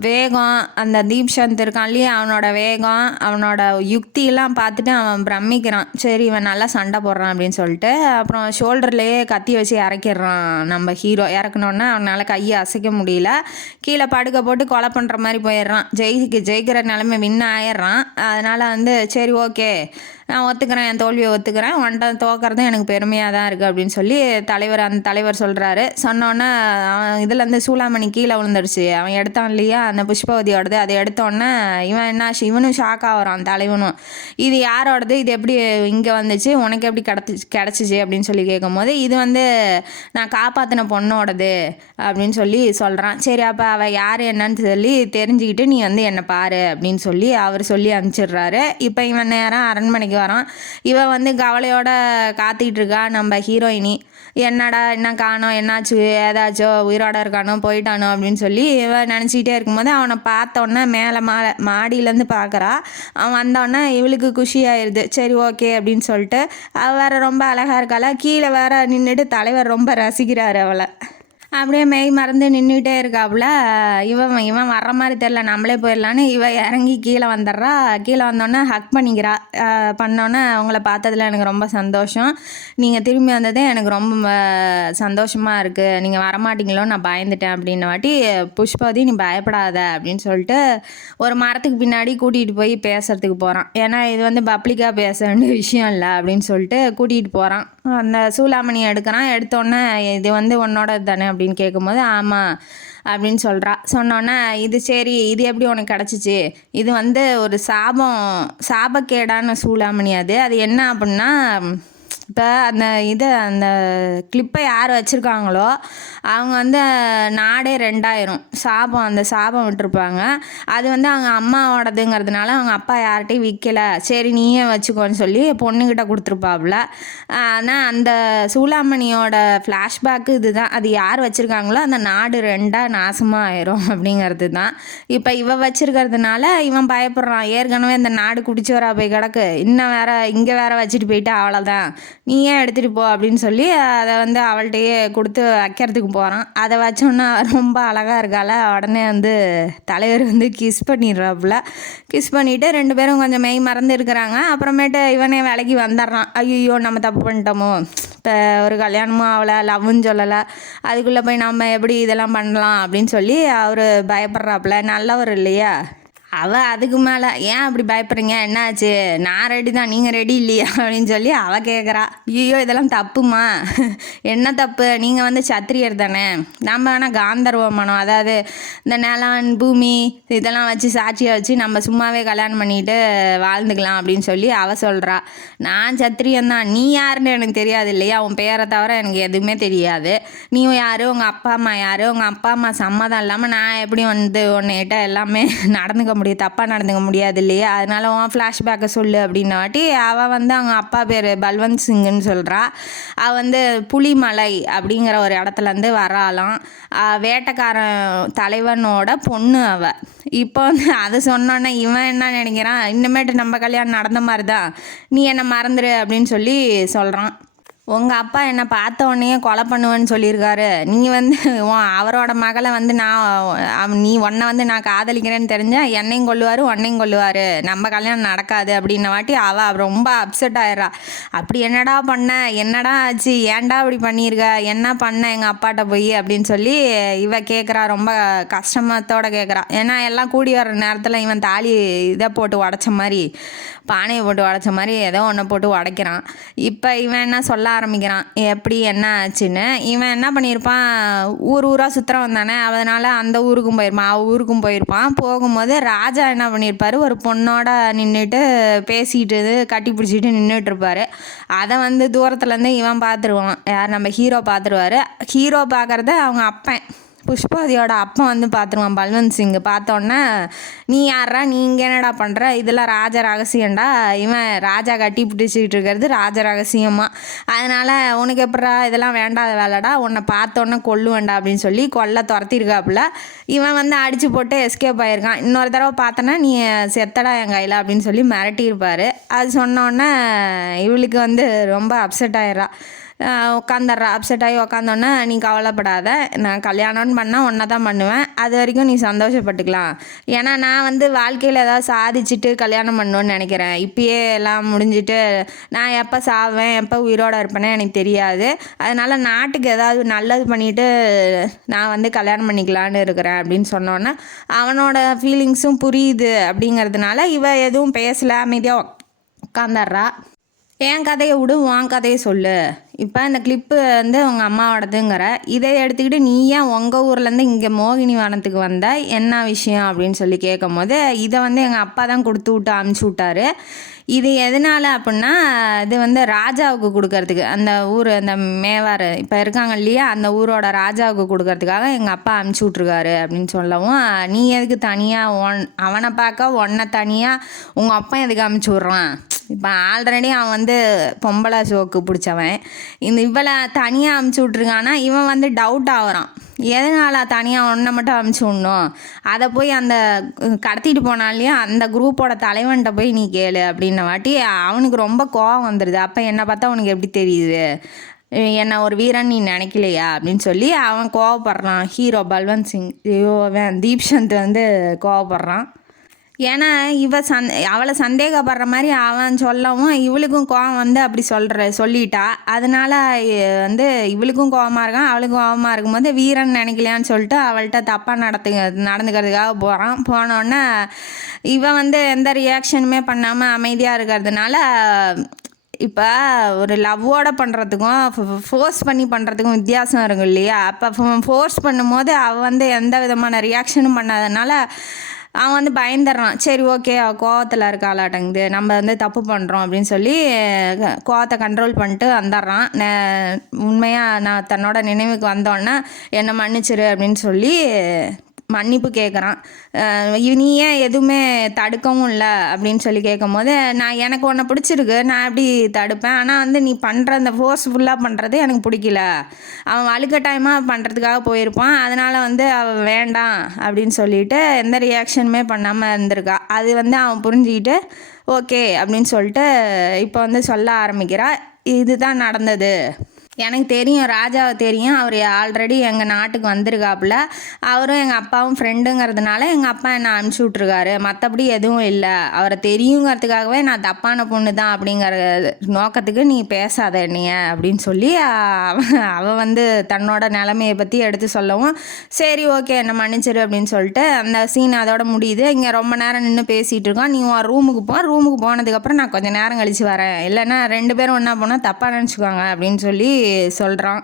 வேகம், அந்த தீப்சந்த் இருக்கான் இல்லையா, அவனோட வேகம், அவனோட யுக்தியெல்லாம் பார்த்துட்டு அவன் பிரமிக்கிறான். சரி இவன் நல்லா சண்டை போடுறான் அப்படின்னு சொல்லிட்டு அப்புறம் ஷோல்டர்லேயே கத்தி வச்சு இறக்கிடுறான் நம்ம ஹீரோ. இறக்கணுன்னா அவனால் கையை அசைக்க முடியல, கீழே படுக்க போட்டு கொலை பண்ணுற மாதிரி போயிடுறான். ஜெயிக்கிற நிலைமை வின் ஆயிடுறான். அதனால் வந்து சரி ஓகே நான் ஒத்துக்கிறேன், என் தோல்வியை ஒத்துக்கிறேன், உன்ட்ட தோக்கிறதும் எனக்கு பெருமையாக தான் இருக்குது அப்படின்னு சொல்லி அந்த தலைவர் சொல்கிறாரு. சொன்னோன்னே அவன் இதுலேருந்து சூளாமணி கீழே விழுந்துடுச்சு, அவன் எடுத்தான் இல்லையா அந்த புஷ்பவதியோடது, அதை எடுத்தோடனே இவனும் ஷாக் ஆகிறான் தலைவனும். இது யாரோடது, இது எப்படி இங்கே வந்துச்சு, உனக்கு எப்படி கிடச்சிச்சு அப்படின்னு சொல்லி கேட்கும்போது, இது வந்து நான் காப்பாற்றின பொண்ணோடது அப்படின்னு சொல்லி சொல்கிறான். சரி அப்போ அவள் யார் என்னன்னு சொல்லி தெரிஞ்சுக்கிட்டு நீ வந்து என்னை பாரு அப்படின்னு சொல்லி அவர் சொல்லி அனுப்பிச்சிடுறாரு. இப்போ இவன் நேரம் அரண்மனைக்கு வரான். இவன் வந்து கவலையோட காத்திட்டு இருக்கா நம்ம ஹீரோயினி. என்னடா என்ன காணோம், என்னாச்சு, ஏதாச்சோ உயிரோட இருக்கானோ போயிட்டானோ அப்படின்னு சொல்லி இவன் நினச்சிக்கிட்டே இருக்கும்போது அவனை பார்த்தோன்னே மேலே மாடியிலேருந்து பார்க்குறா. அவன் வந்தோடனே இவளுக்கு குஷி ஆயிடுது. சரி ஓகே அப்படின்னு சொல்லிட்டு அவள் வேற ரொம்ப அழகாக இருக்காள, கீழே வேற நின்றுட்டு தலைவர் ரொம்ப ரசிக்கிறாரு அவளை. அப்படியே மெய் மறந்து நின்றுக்கிட்டே இருக்காப்புல. இவன் வர்ற மாதிரி தெரில, நம்மளே போயிடலான்னு இறங்கி கீழே வந்துடுறா. கீழே வந்தோடனே ஹக் பண்ணிக்கிறா. பண்ணோன்னே அவங்கள பார்த்ததில் எனக்கு ரொம்ப சந்தோஷம், நீங்கள் திரும்பி வந்ததே எனக்கு ரொம்ப சந்தோஷமாக இருக்குது, நீங்கள் வரமாட்டிங்களோ நான் பயந்துட்டேன் அப்படின்ன வாட்டி புஷ்பவதி நீ பயப்படாத அப்படின்னு சொல்லிட்டு ஒரு மரத்துக்கு பின்னாடி கூட்டிகிட்டு போய் பேசுகிறதுக்கு போகிறான். ஏன்னா இது வந்து பப்ளிக்காக பேச வேண்டிய விஷயம் இல்லை அப்படின்னு சொல்லிட்டு கூட்டிகிட்டு போகிறான். அந்த சூளாமணியை எடுத்தோடனே இது வந்து உன்னோட தானே அப்படின்னு கேட்கும்போது ஆமாம் அப்படின்னு சொல்கிறா. சொன்னோன்னே இது சரி இது எப்படி உனக்கு கிடச்சிச்சு, இது வந்து ஒரு சாபக்கேடான சூளாமணி, அது என்ன அப்படின்னா இப்போ அந்த கிளிப்பை யார் வச்சுருக்காங்களோ அவங்க வந்து நாடே 2,000 அந்த சாபம் விட்டுருப்பாங்க. அது வந்து அவங்க அம்மாவோடதுங்கிறதுனால அவங்க அப்பா யார்கிட்டையும் விற்கலை, சரி நீயே வச்சுக்கோன்னு சொல்லி பொண்ணுக்கிட்ட கொடுத்துருப்பாப்புல. ஆனால் அந்த சூளாமணியோட ஃப்ளாஷ்பேக்கு இதுதான், அது யார் வச்சுருக்காங்களோ அந்த நாடு 2 நாசமாக ஆயிரும் அப்படிங்கிறது தான். இப்போ இவன் வச்சுருக்கிறதுனால இவன் பயப்படுறான். ஏற்கனவே இந்த நாடு குடிச்சவரா போய் கிடக்கு, இன்னும் இங்கே வேற வச்சுட்டு போயிட்டு அவ்வளோதான், நீ ஏன் எடுத்துகிட்டு போ அப்படின்னு சொல்லி அதை வந்து அவள்கிட்டையே கொடுத்து வைக்கிறதுக்கு போகிறான். அதை வச்சோன்னா ரொம்ப அழகாக இருக்கால, உடனே வந்து தலைவர் வந்து கிஸ் பண்ணிடுறாப்புல. கிஸ் பண்ணிவிட்டு 2 பேரும் கொஞ்சம் மெய் மறந்து இருக்கிறாங்க. அப்புறமேட்டு இவனே வேலைக்கு வந்துடுறான். ஐயோ நம்ம தப்பு பண்ணிட்டோமோ, இப்போ ஒரு கல்யாணமும் அவளை லவ்னு சொல்லலை, அதுக்குள்ளே போய் நம்ம எப்படி இதெல்லாம் பண்ணலாம் அப்படின்னு சொல்லி அவர் பயப்படுறாப்புல. நல்லவர் இல்லையா அவள். அதுக்கு மேலே ஏன் அப்படி பயப்படுறீங்க, என்னாச்சு, நான் ரெடி தான் நீங்கள் ரெடி இல்லையா அப்படின்னு சொல்லி அவள் கேட்குறா. ஐயோ இதெல்லாம் தப்புமா, என்ன தப்பு, நீங்கள் வந்து சத்திரியர் தானே, நம்ம வேணால் காந்தர்வமானோம், அதாவது இந்த நிலம் பூமி இதெல்லாம் வச்சு சாட்சியை வச்சு நம்ம சும்மாவே கல்யாணம் பண்ணிட்டு வாழ்ந்துக்கலாம் அப்படின்னு சொல்லி அவள் சொல்கிறா. நான் சத்திரியந்தான், நீ யாருன்னு எனக்கு தெரியாது இல்லையா, உன் பேரை தவிர எனக்கு எதுவுமே தெரியாது, நீயும் யார், உங்கள் அப்பா அம்மா யார், உங்கள் அப்பா அம்மா சம்மதம் இல்லாமல் நான் எப்படி வந்து உன்னைகிட்ட எல்லாமே நடந்துக்க முடியும், தப்பாக நடந்துக்க முடியாது இல்லையா, அதனால உன் ஃப்ளாஷ்பேக்கை சொல்லு அப்படின்ன வாட்டி அவள் வந்து அவங்க அப்பா பேர் பல்வந்த் சிங்குன்னு சொல்கிறா. அவள் வந்து புலிமலை அப்படிங்கிற ஒரு இடத்துலேருந்து வராலாம், வேட்டைக்காரன் தலைவனோட பொண்ணு அவள். இப்போ வந்து அதை சொன்னோன்னே இவன் என்ன நினைக்கிறான், இன்னமேட்டு நம்ம கல்யாணம் நடந்த மாதிரி தான், நீ என்னை மறந்துடு அப்படின்னு சொல்லி சொல்கிறான். உங்கள் அப்பா என்னை பார்த்த உடனேயே கொலை பண்ணுவேன்னு சொல்லியிருக்காரு. நீ வந்து அவரோட மகளை வந்து நீ உன்னை வந்து நான் காதலிக்கிறேன்னு தெரிஞ்சால் என்னையும் கொல்லுவார் உன்னையும் கொல்லுவார், நம்ம கல்யாணம் நடக்காது அப்படின்ன வாட்டி அவள் ரொம்ப அப்செட் ஆயிடுறா. அப்படி என்னடா பண்ண, என்னடா ஆச்சு, ஏன்டா அப்படி பண்ணியிருக்க, என்ன பண்ண எங்கள் அப்பாட்ட போய் அப்படின்னு சொல்லி இவ கேட்குறா. ரொம்ப கஷ்டமத்தோடு கேட்குறா. ஏன்னா எல்லாம் கூடி வர்ற நேரத்தில் இவன் தாலி இதை போட்டு உடச்ச மாதிரி, பானையை போட்டு உடச்ச மாதிரி ஏதோ ஒன்றை போட்டு உடைக்கிறான். இப்போ இவன் என்ன சொல்ல ஆரம்பிக்கிறான் எப்படி என்ன ஆச்சுன்னு. இவன் என்ன பண்ணியிருப்பான், ஊராக சுற்றுறவன் வந்தானே, அதனால் அந்த ஊருக்கும் போயிருப்பான், ஊருக்கும் போயிருப்பான். போகும்போது ராஜா என்ன பண்ணியிருப்பார், ஒரு பொண்ணோட நின்றுட்டு பேசிட்டு கட்டி பிடிச்சிட்டு நின்றுட்டுருப்பார். அதை வந்து தூரத்துலேருந்து இவன் பார்த்துருவான், யார் நம்ம ஹீரோ பார்த்துருவார். ஹீரோ பார்க்குறத அவங்க அப்பன் புஷ்பாதியோட அப்பா வந்து பார்த்துருவான், பல்வந்த் சிங். பார்த்தோன்னே நீ யாரா, நீ இங்கே என்னடா பண்ணுற, இதெல்லாம் ராஜ ரகசியம்டா, இவன் ராஜா கட்டி பிடிச்சிக்கிட்டு இருக்கிறது ராஜ ரகசியமாக, அதனால் உனக்கு எப்படா இதெல்லாம் வேண்டாத வேலைடா, உன்னை பார்த்தோன்னே கொல்லுவேண்டா அப்படின்னு சொல்லி கொல்ல துரத்திருக்காப்புல. இவன் வந்து அடித்து போட்டு எஸ்கேப் ஆகிருக்கான். இன்னொரு தடவை பார்த்தோன்னா நீ செத்தடா என் கையில் அப்படின்னு சொல்லி மிரட்டியிருப்பார். அது சொன்னோன்னே இவளுக்கு வந்து ரொம்ப அப்செட் ஆயிடுறா. உட்காந்துட்றா. அப்செட் ஆகி உட்காந்தோன்னே நீ கவலைப்படாத, நான் கல்யாணம்னு பண்ணால் ஒன்றை தான் பண்ணுவேன், அது வரைக்கும் நீ சந்தோஷப்பட்டுக்கலாம். ஏன்னா நான் வந்து வாழ்க்கையில் ஏதாவது சாதிச்சுட்டு கல்யாணம் பண்ணணுன்னு நினைக்கிறேன். இப்பயே எல்லாம் முடிஞ்சுட்டு நான் எப்போ சாவேன் எப்போ உயிரோடு இருப்பேனே எனக்கு தெரியாது, அதனால் நாட்டுக்கு ஏதாவது நல்லது பண்ணிவிட்டு நான் வந்து கல்யாணம் பண்ணிக்கலான்னு இருக்கிறேன் அப்படின்னு சொன்னோன்னே அவனோட ஃபீலிங்ஸும் புரியுது. அப்படிங்கிறதுனால இவ எதுவும் பேசலை, அமைதியாக உட்காந்துட்றா. என் கதையை விடு, உன் கதையை சொல்லு. இப்போ இந்த கிளிப்பு வந்து உங்கள் அம்மாவோடதுங்கிற, இதை எடுத்துக்கிட்டு நீ ஏன் உங்கள் ஊர்லேருந்து இங்கே மோகினி வனத்துக்கு வந்த, என்ன விஷயம் அப்படின்னு சொல்லி கேட்கும் போது இதை வந்து எங்கள் அப்பா தான் கொடுத்து விட்டு அமுச்சு விட்டாரு. இது எதனால் அப்படின்னா, இது வந்து ராஜாவுக்கு கொடுக்கறதுக்கு, அந்த ஊர் அந்த மேவார் இப்போ இருக்காங்க இல்லையா, அந்த ஊரோட ராஜாவுக்கு கொடுக்கறதுக்காக எங்கள் அப்பா அமுச்சு விட்ருக்காரு அப்படின்னு சொல்லவும், நீ எதுக்கு தனியாக அவனை பார்க்க உன்னை தனியாக உங்கள் அப்பா எதுக்கு அமுச்சு விட்றான், இப்போ ஆல்ரெடி அவன் வந்து பொம்பளை ஷோக்கு பிடிச்சவன், இவளை தனியாக அமுச்சு விட்ருக்கான்னா இவன் வந்து டவுட் ஆகிறான், எதனால் தனியாக ஒன்றை மட்டும் அமுச்சு விடணும், அதை போய் அந்த கடத்திட்டு போனாலையும் அந்த குரூப்போட தலைவன்கிட்ட போய் நீ கேளு அப்படின்ன வாட்டி அவனுக்கு ரொம்ப கோவம் வந்துடுது. அப்போ என்னை பார்த்தா உனக்கு எப்படி தெரியுது, என்னை ஒரு வீரன் நீ நினைக்கலையா அப்படின்னு சொல்லி அவன் கோவப்படுறான். ஹீரோ பல்வந்த் சிங், அவன் தீப்சந்த் வந்து கோவப்படுறான். ஏன்னா அவளை சந்தேகப்படுற மாதிரி அவன் சொல்லவும் இவளுக்கும் கோவம் வந்து அப்படி சொல்லிட்டா. அதனால் வந்து இவளுக்கும் கோவமாக இருக்கான், அவளுக்கும் கோவமாக இருக்கும்போது வீரன் நினைக்கலையான்னு சொல்லிட்டு அவள்கிட்ட தப்பாக நடந்துக்கிறதுக்காக போகிறான். போனோடனே இவன் வந்து எந்த ரியாக்ஷனுமே பண்ணாமல் அமைதியாக இருக்கிறதுனால, இப்போ ஒரு லவ்வோட பண்ணுறதுக்கும் ஃபோர்ஸ் பண்ணி பண்ணுறதுக்கும் வித்தியாசம் இருக்கும் இல்லையா. அப்போ ஃபோர்ஸ் பண்ணும்போது அவள் வந்து எந்த விதமான ரியாக்ஷனும் பண்ணாதனால அவன் வந்து பயந்துடுறான். சரி ஓகே, அவள் கோவத்தில் இருக்காளாட்டங்குது, நம்ம வந்து தப்பு பண்ணுறோம் அப்படின்னு சொல்லி கோவத்தை கண்ட்ரோல் பண்ணிட்டு வந்துடுறான். உண்மையாக நான் தன்னோட நினைவுக்கு வந்தோன்னே என்னை மன்னிச்சிரு அப்படின்னு சொல்லி மன்னிப்பு கேட்குறான். நீ ஏன் எதுவுமே தடுக்கவும் இல்லை அப்படின்னு சொல்லி கேட்கும் போது, நான் எனக்கு ஒன்றை பிடிச்சிருக்கு, நான் எப்படி தடுப்பேன், ஆனால் வந்து நீ பண்ணுற அந்த ஃபோர்ஸ்ஃபுல்லாக பண்ணுறது எனக்கு பிடிக்கல, அவன் வலுக்கட்டாயமாக பண்ணுறதுக்காக போயிருப்பான், அதனால் வந்து அவன் வேண்டாம் அப்படின்னு சொல்லிட்டு எந்த ரியாக்ஷனுமே பண்ணாமல் இருந்திருக்கா. அது வந்து அவன் புரிஞ்சுக்கிட்டு ஓகே அப்படின்னு சொல்லிட்டு இப்போ வந்து சொல்ல ஆரம்பிக்கிறா, இதுதான் நடந்தது, எனக்கு தெரியும், ராஜாவை தெரியும், அவர் ஆல்ரெடி எங்கள் நாட்டுக்கு வந்திருக்காப்புல, அவரும் எங்கள் அப்பாவும் ஃப்ரெண்டுங்கிறதுனால எங்கள் அப்பா என்னை அனுப்பிச்சி விட்ருக்காரு, மற்றபடி எதுவும் இல்லை, அவரை தெரியுங்கிறதுக்காகவே நான் தப்பான பொண்ணு தான் அப்படிங்கிற நோக்கத்துக்கு நீ பேசாத என்னைய அப்படின்னு சொல்லி அவள் வந்து தன்னோட நிலைமையை பற்றி எடுத்து சொல்லவும், சரி ஓகே என்னை மன்னிச்சிரு அப்படின்னு சொல்லிட்டு அந்த சீன் அதோட முடியுது. இங்கே ரொம்ப நேரம் நின்று பேசிகிட்டு இருக்கோம். நீ உன் ரூமுக்கு போனதுக்கப்புறம் நான் கொஞ்சம் நேரம் கழித்து வரேன், இல்லைன்னா 2 பேரும் ஒன்றா போனால் தப்பாக நினச்சிக்குவாங்க அப்படின்னு சொல்லி சொல்கிறான்.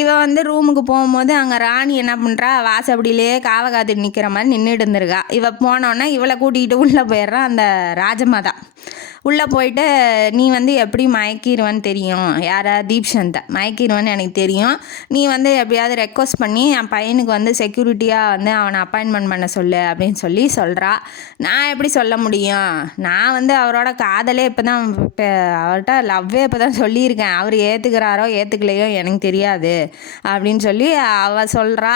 இவன் வந்து ரூமுக்கு போகும்போது அங்கே ராணி என்ன பண்ணுறா, வாசப்படியிலே காவை காத்துட்டு நிற்கிற மாதிரி நின்றுட்டு இருந்திருக்கா. இவள் போனோன்னே இவளை கூட்டிகிட்டு உள்ளே போயிடுறான் அந்த ராஜமாதா. உள்ளே போயிட்டு நீ வந்து எப்படி மயக்கிடுவேன்னு தெரியும், யாரா தீப்சந்தை மயக்கிடுவேன்னு எனக்கு தெரியும், நீ வந்து எப்படியாவது ரெக்வஸ்ட் பண்ணி என் பையனுக்கு வந்து செக்யூரிட்டியாக வந்து அவனை அப்பாயின்மெண்ட் பண்ண சொல்லு அப்படின்னு சொல்லி சொல்கிறா. நான் எப்படி சொல்ல முடியும், நான் வந்து அவரோட காதலே இப்போ தான், அவர்கிட்ட லவ்வே இப்போ தான் சொல்லியிருக்கேன், அவர் ஏற்றுக்கிறாரோ ஏற்றுக்கலையோ எனக்கு தெரியாது அப்படின்னு சொல்லி அவள் சொல்கிறா.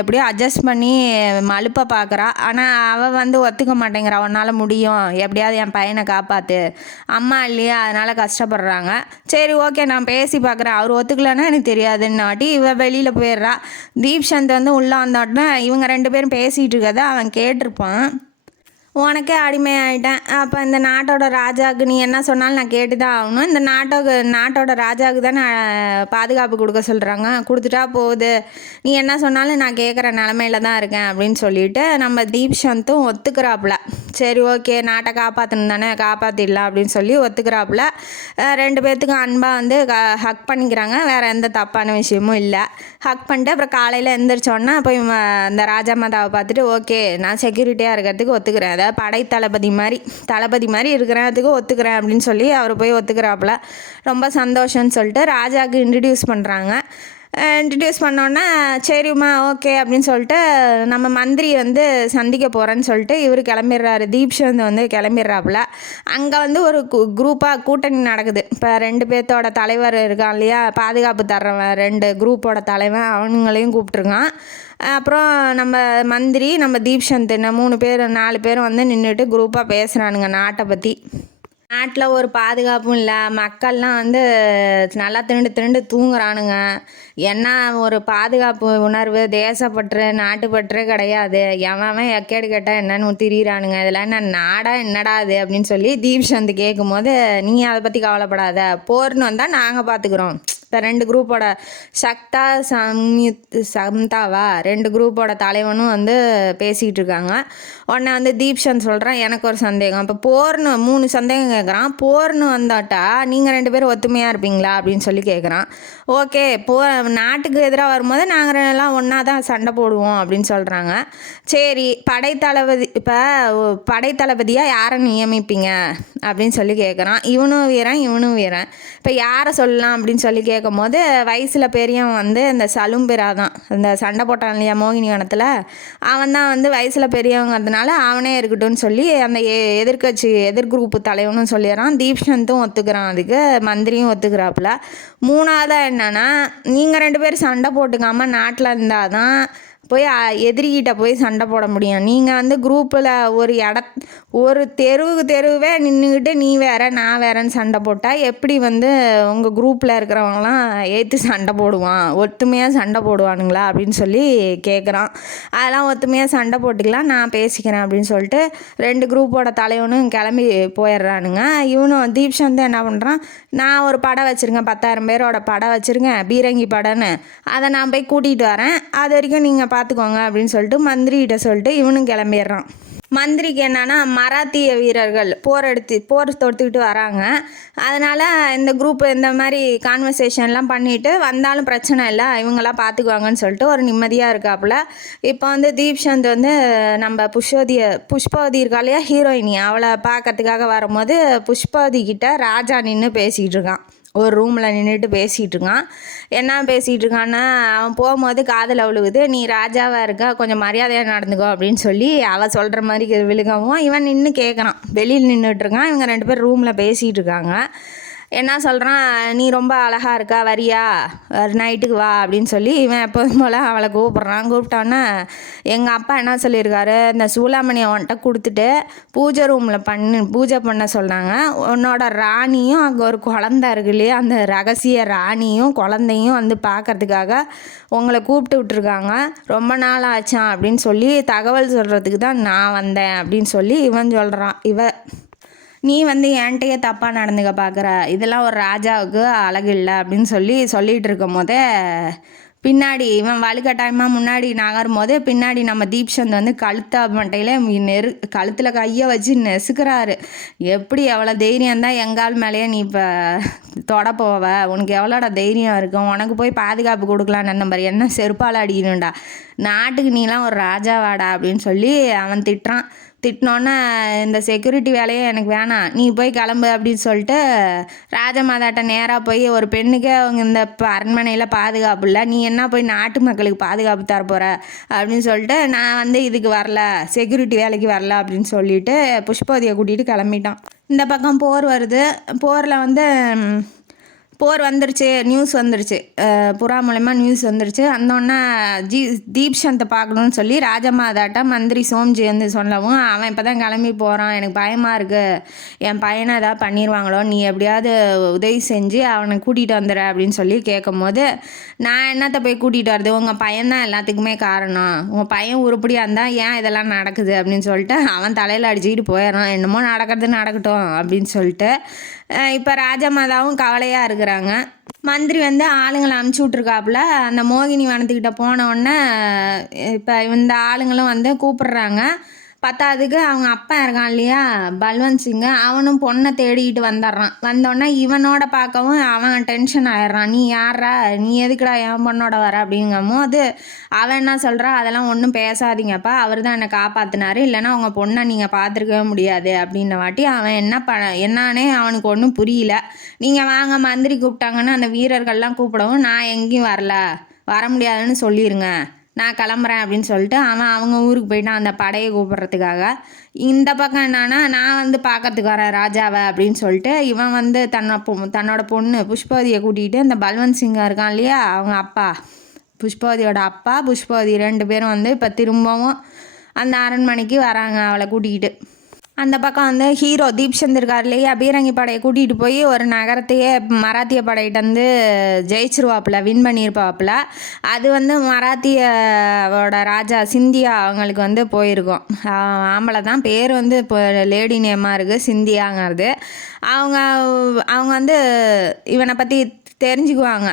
எப்படியோ அட்ஜஸ்ட் பண்ணி மழுப்ப பார்க்குறா. ஆனால் அவள் வந்து ஒத்துக்க மாட்டேங்கிறா, உன்னால் முடியும், எப்படியாவது என் பையனை காப்பாற்று சொல்லிட்டு அம்மா இல்லையா அதனால் கஷ்டப்படுறாங்க. சரி ஓகே நான் பேசி பார்க்குறேன், அவர் ஒத்துக்கலைன்னா எனக்கு தெரியாதுன்னாட்டி இவ வெளியில் போயிடுறா. தீப்சந்த் வந்து உள்ளே வந்தாட்டினா இவங்க 2 பேரும் பேசிகிட்டு இருக்கத அவன் கேட்டிருப்பான். உனக்கே அடிமையாயிட்டேன், அப்போ இந்த நாட்டோட ராஜாவுக்கு நீ என்ன சொன்னாலும் நான் கேட்டு தான் ஆகணும், இந்த நாட்டோட ராஜாவுக்கு தானே பாதுகாப்பு கொடுக்க சொல்கிறாங்க, கொடுத்துட்டா போகுது, நீ என்ன சொன்னாலும் நான் கேட்குற நிலமையில தான் இருக்கேன் அப்படின்னு சொல்லிட்டு நம்ம தீப்சந்தும் ஒத்துக்கிறாப்புல. சரி ஓகே நாட்டை காப்பாற்றணும் தானே, காப்பாற்றிடலாம் அப்படின்னு சொல்லி ஒத்துக்கிறாப்புல. 2 பேர்த்துக்கும் அன்பாக வந்து ஹக் பண்ணிக்கிறாங்க. வேறு எந்த தப்பான விஷயமும் இல்லை. ஹக் பண்ணிட்டு அப்புறம் காலையில் எழுந்திரிச்சோன்னா போய் இந்த ராஜா மாதாவை பார்த்துட்டு ஓகே நான் செக்யூரிட்டியாக இருக்கிறதுக்கு ஒத்துக்கிறேன், படை தளபதி மாதிரி இருக்கிறதுக்கு ஒத்துக்கிறேன் அப்படின்னு சொல்லி அவர் போய் ஒத்துக்கிறாப்புல. ரொம்ப சந்தோஷம்னு சொல்லிட்டு ராஜாவுக்கு இன்ட்ரடியூஸ் பண்ணுறாங்க. இன்ட்ரடியூஸ் பண்ணோன்னே சரிம்மா ஓகே அப்படின்னு சொல்லிட்டு நம்ம மந்திரி வந்து சந்திக்க போகிறேன்னு சொல்லிட்டு இவர் கிளம்பிடுறாரு. தீப்சந்த் வந்து கிளம்பிடுறாப்புல. அங்கே வந்து ஒரு குரூப்பாக கூட்டணி நடக்குது. இப்போ 2 பேர்த்தோட தலைவர் இருக்கான் இல்லையா, பாதுகாப்பு தர்றவன் 2 குரூப்போட தலைவன், அவனுங்களையும் கூப்பிட்ருக்கான். அப்புறம் நம்ம மந்திரி நம்ம தீப்சந்த் 3 பேர் 4 பேரும் வந்து நின்றுட்டு குரூப்பாக பேசுகிறானுங்க நாட்டை பற்றி. நாட்டில் ஒரு பாதுகாப்பும் இல்லை, மக்கள்லாம் வந்து நல்லா திரண்டு தூங்குறானுங்க. என்ன ஒரு பாதுகாப்பு உணர்வு, தேசப்பற்று, நாட்டுப்பற்று கிடையாது. எவன் எக்கேடு கேட்டால் என்னன்னு திரியிறானுங்க. இதெல்லாம் என்ன நாடா என்னடா அது அப்படின்னு சொல்லி தீப்சந்த் கேட்கும் போது நீ அதை பற்றி கவலைப்படாத, போர்னு வந்தால் நாங்கள் பார்த்துக்குறோம். இப்போ 2 குரூப்போட சக்தா சம்தாவா 2 குரூப்போட தலைவனும் வந்து பேசிக்கிட்டு இருக்காங்க. உடனே வந்து தீப்சந்த் சொல்கிறான் எனக்கு ஒரு சந்தேகம். இப்போ போர்னு 3 சந்தேகம் கேட்குறான். போர்னு வந்தாட்டா நீங்கள் 2 பேரும் ஒத்துமையாக இருப்பீங்களா அப்படின்னு சொல்லி கேட்குறான். ஓகே நாட்டுக்கு எதிராக வரும்போது நாங்கள் எல்லாம் ஒன்றா தான் சண்டை போடுவோம் அப்படின்னு சொல்கிறாங்க. சரி இப்போ படைத்தளபதியாக யாரை நியமிப்பீங்க அப்படின்னு சொல்லி கேட்குறான். இவனும் வீரன். இப்போ யாரை சொல்லலாம் அப்படின்னு சொல்லி கேட்கும் போது வயசில் பெரியவன் வந்து இந்த சலும்பிரா தான், இந்த சண்டை போட்டான் இல்லையா மோகினிவனத்தில், அவன் தான் வந்து வயசில் பெரியவங்கிறதுனால அவனே இருக்கட்டும்னு சொல்லி அந்த எதிர் குரூப்பு தலைவனும் சொல்லிடுறான். தீப்சந்தும் ஒத்துக்கிறான், அதுக்கு மந்திரியும் ஒத்துக்கிறாப்புல. 3ஆவதாக என்னன்னா நீங்கள் 2 பேரும் சண்டை போட்டுக்காமல் நாட்டில் இருந்தால் தான் போய் எதிரிகிட்ட போய் சண்டை போட முடியும். நீங்கள் வந்து குரூப்பில் ஒரு தெருவே நின்றுக்கிட்டு நீ வேற நான் வேறன்னு சண்டை போட்டால் எப்படி வந்து உங்கள் குரூப்பில் இருக்கிறவங்களாம் ஏற்று சண்டை போடுவான், ஒத்துமையாக சண்டை போடுவானுங்களா அப்படின்னு சொல்லி கேட்குறான். அதெல்லாம் ஒத்துமையாக சண்டை போட்டுக்கலாம், நான் பேசிக்கிறேன் அப்படின்னு சொல்லிட்டு 2 குரூப்போட தலைவனும் கிளம்பி போயிடுறானுங்க. இவனும் தீப்சந்த் என்ன பண்ணுறான், நான் ஒரு படம் வச்சுருக்கேன், 10,000 பேரோட படம் வச்சுருக்கேன், பீரங்கி படம்னு, அதை நான் போய் கூட்டிகிட்டு வரேன், அது வரைக்கும் நீங்கள் பார்த்துக்கோங்க அப்படின்னு சொல்லிட்டு மந்திரிகிட்ட சொல்லிட்டு இவனும் கிளம்பிடுறான். மந்திரிக்கு என்னன்னா மராத்திய வீரர்கள் போர் தொடுத்துக்கிட்டு வராங்க. அதனால் இந்த குரூப் இந்த மாதிரி கான்வர்சேஷன்லாம் பண்ணிவிட்டு வந்தாலும் பிரச்சனை இல்லை, இவங்கெல்லாம் பார்த்துக்குவாங்கன்னு சொல்லிட்டு ஒரு நிம்மதியாக இருக்காப்புல. இப்போ வந்து தீப்சந்த் வந்து நம்ம புஷ்பவதி இருக்கா இல்லையா ஹீரோயினி, அவளை பார்க்கறதுக்காக வரும்போது புஷ்பவதி கிட்ட ராஜா நின்று பேசிகிட்டு இருக்கான். ஒரு ரூமில் நின்றுட்டு பேசிகிட்டு இருக்கான். என்ன பேசிகிட்டு இருக்கான்னா அவன் போகும்போது காதில் விழுகுது, நீ ராஜாவாக இருக்க கொஞ்சம் மரியாதையாக நடந்துக்கோ அப்படின்னு சொல்லி அவள் சொல்கிற மாதிரி விழுகவும் இவன் நின்று கேட்குறான். வெளியில் நின்றுட்டுருக்கான். இவங்க 2 பேர் ரூமில் பேசிகிட்டு இருக்காங்க. என்ன சொல்கிறான், நீ ரொம்ப அழகாக இருக்கா, வரியா நைட்டுக்கு வா அப்படின்னு சொல்லி இவன் எப்போதும் போல் அவளை கூப்பிட்றான். கூப்பிட்டான்னா எங்கள் அப்பா என்ன சொல்லியிருக்காரு, இந்த சூளாமணியை அவன்கிட்ட கொடுத்துட்டு பூஜை ரூமில் பூஜை பண்ண சொல்கிறாங்க, உன்னோட ராணியும் அங்கே ஒரு குழந்த இருக்கு இல்லையா, அந்த ரகசிய ராணியும் குழந்தையும் வந்து பார்க்கறதுக்காக உங்களை கூப்பிட்டு விட்டுருக்காங்க, ரொம்ப நாள் ஆச்சான் அப்படின்னு சொல்லி தகவல் சொல்கிறதுக்கு தான் நான் வந்தேன் அப்படின்னு சொல்லி இவன் சொல்கிறான். நீ வந்து என்கிட்டயே தப்பாக நடந்துக்க பார்க்குற, இதெல்லாம் ஒரு ராஜாவுக்கு அழகு இல்லை அப்படின்னு சொல்லிகிட்டு இருக்கும் போதே பின்னாடி இவன் வலுக்கட்டாயமாக முன்னாடி நகரும் போது பின்னாடி நம்ம தீப்சந்த் வந்து கழுத்தில் கையை வச்சு நெசுக்கிறாரு. எப்படி எவ்வளோ தைரியம் தான் எங்கால் மேலேயே நீ இப்போ தொட போவ, உனக்கு எவ்வளோட தைரியம் இருக்கும், உனக்கு போய் பாதுகாப்பு கொடுக்கலான்னு நம்பர் என்ன செருப்பால் அடிக்கணும்டா, நாட்டுக்கு நீலாம் ஒரு ராஜாவாடா அப்படின்னு சொல்லி அவன் திட்டினோன்னே இந்த செக்யூரிட்டி வேலையே எனக்கு வேணாம், நீ போய் கிளம்பு அப்படின்னு சொல்லிட்டு ராஜமாதாட்ட நேராக போய் ஒரு பெண்ணுக்கே அவங்க இந்த அரண்மனையில் பாதுகாப்பு இல்லை, நீ என்ன போய் நாட்டு மக்களுக்கு பாதுகாப்பு தரப்போகிற அப்படின்னு சொல்லிட்டு நான் வந்து இதுக்கு வரல, செக்யூரிட்டி வேலைக்கு வரல அப்படின்னு சொல்லிட்டு புஷ்பவதியை கூட்டிகிட்டு கிளம்பிட்டான். இந்த பக்கம் போர் வருது. போரில் வந்து போர் வந்துருச்சு, நியூஸ் வந்துருச்சு, புறா மூலயமா நியூஸ் வந்துருச்சு. அந்தோடனே தீப் சந்தை பார்க்கணுன்னு சொல்லி ராஜமாதாட்ட மந்திரி சோம்ஜி வந்து சொல்லவும், அவன் இப்போ தான் கிளம்பி போகிறான், எனக்கு பயமாக இருக்குது, என் பையனை ஏதாவது பண்ணிடுவாங்களோ, நீ எப்படியாவது உதவி செஞ்சு அவனை கூட்டிகிட்டு வந்துடுற அப்படின்னு சொல்லி கேட்கும் போது, நான் என்னத்தை போய் கூட்டிகிட்டு வரது, உங்கள் பையன்தான் எல்லாத்துக்குமே காரணம், உங்கள் பையன் உருப்படியாக இருந்தால் ஏன் இதெல்லாம் நடக்குது அப்படின்னு சொல்லிட்டு அவன் தலையில் அடிச்சுக்கிட்டு போயிடறான், என்னமோ நடக்கிறது நடக்கட்டும் அப்படின்னு சொல்லிட்டு இப்போ ராஜமாதாவும் கவலையாக இருக்கிறாங்க. மந்திரி வந்து ஆளுங்களை அமுச்சு விட்ருக்காப்புல. அந்த மோகினி வனத்துக்கிட்ட போன உடனே இப்போ இந்த ஆளுங்களும் வந்து கூப்பிடுறாங்க. பத்தாவதுக்கு அவங்க அப்பா இருக்கான் இல்லையா பல்வந்த் சிங்கு, அவனும் பொண்ணை தேடிக்கிட்டு வந்துடுறான். வந்தோடனே இவனோட பார்க்கவும் அவன் டென்ஷன் ஆயிடுறான். நீ யாரா, நீ எதுக்குடா என் பொண்ணோட வர அப்படிங்கும் போது அவன் என்ன சொல்கிறா, அதெல்லாம் ஒன்றும் பேசாதீங்கப்பா, அவர் தான் என்னை காப்பாற்றினாரு, இல்லைன்னா உங்கள் பொண்ணை நீங்கள் பார்த்துருக்கவே முடியாது அப்படின்ன வாட்டி அவன் என்னானே அவனுக்கு ஒன்றும் புரியல. நீங்கள் வாங்க மந்திரி கூப்பிட்டாங்கன்னு அந்த வீரர்கள்லாம் கூப்பிடவும், நான் எங்கேயும் வர முடியாதுன்னு சொல்லிடுங்க, நான் கிளம்புறேன் அப்படின்னு சொல்லிட்டு அவங்க ஊருக்கு போயிட்டான் அந்த படையை கூப்பிட்றதுக்காக. இந்த பக்கம் என்னன்னா, நான் வந்து பார்க்கறதுக்கு வரேன் ராஜாவை அப்படின்னு சொல்லிட்டு இவன் வந்து தன்னோட பொண்ணு புஷ்பவதியை கூட்டிகிட்டு அந்த பல்வந்த் சிங்கா இருக்கான் இல்லையா அவங்க அப்பா, புஷ்பவதியோட அப்பா புஷ்பவதி 2 பேரும் வந்து இப்போ திரும்பவும் அந்த அரண்மனைக்கு வராங்க அவளை கூட்டிக்கிட்டு. அந்த பக்கம் வந்து ஹீரோ தீப்சந்த் இருக்கார் இல்லையா, பீரங்கி படையை கூட்டிகிட்டு போய் ஒரு நகரத்தையே மராத்திய படையிட்ட வந்து ஜெயிச்சிருவாப்புல, வின் பண்ணியிருப்பாப்புல. அது வந்து மராத்தியோட ராஜா சிந்தியா அவங்களுக்கு வந்து போயிருக்கோம். ஆம்பளை தான், பேர் வந்து இப்போ லேடி நேமாக இருக்குது சிந்தியாங்கிறது. அவங்க அவங்க வந்து இவனை பற்றி தெரிஞ்சுக்குவாங்க.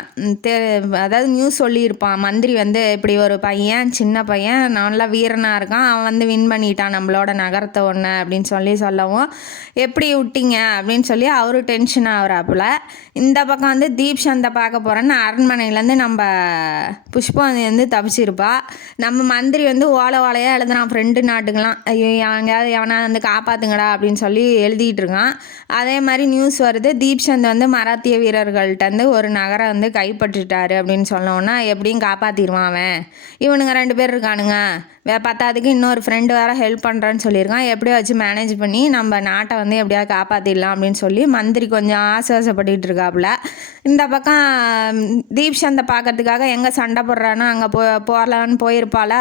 அதாவது நியூஸ் சொல்லியிருப்பான் மந்திரி வந்து, இப்படி ஒரு பையன் சின்ன பையன் நல்லா வீரனாக இருக்கான், அவன் வந்து வின் பண்ணிட்டான் நம்மளோட நகரத்தை ஒன்று அப்படின்னு சொல்லவும், எப்படி விட்டீங்க அப்படின்னு சொல்லி அவரு டென்ஷன் ஆகுறாப்புல. இந்த பக்கம் வந்து தீப் சந்தை பார்க்க போகிறேன்னு அரண்மனையிலேருந்து நம்ம புஷ்பவதி வந்து தப்பிச்சிருப்பா. நம்ம மந்திரி வந்து ஓலையாக எழுதுறான் ஃப்ரெண்டு நாட்டுக்கெலாம், ஐயோ எவனையாவது எவனா வந்து காப்பாற்றுங்கடா அப்படின்னு சொல்லி எழுதிட்டு இருக்கான். அதே மாதிரி நியூஸ் வருது, தீப் சந்த் வந்து மராத்திய வீரர்கள்ட்ட வந்து ஒரு நகரை வந்து கைப்பற்றிட்டாரு அப்படின்னு சொன்னோன்னா எப்படியும் காப்பாற்றிடுவான் அவன். இவனுங்க 2 பேர் இருக்கானுங்க, பத்தாவதுக்கு இன்னொரு ஃப்ரெண்டு வேறு ஹெல்ப் பண்ணுறான்னு சொல்லியிருக்கான், எப்படியோ வச்சு மேனேஜ் பண்ணி நம்ம நாட்டை வந்து எப்படியாவது காப்பாற்றிடலாம் அப்படின்னு சொல்லி மந்திரி கொஞ்சம் ஆசுவாசப்பட்டுக்கிட்டு இருக்காப்புல. இந்த பக்கம் தீப் சந்தை பார்க்கறதுக்காக எங்கே சண்டை போடுறானோ அங்கே போகலான்னு போயிருப்பாள.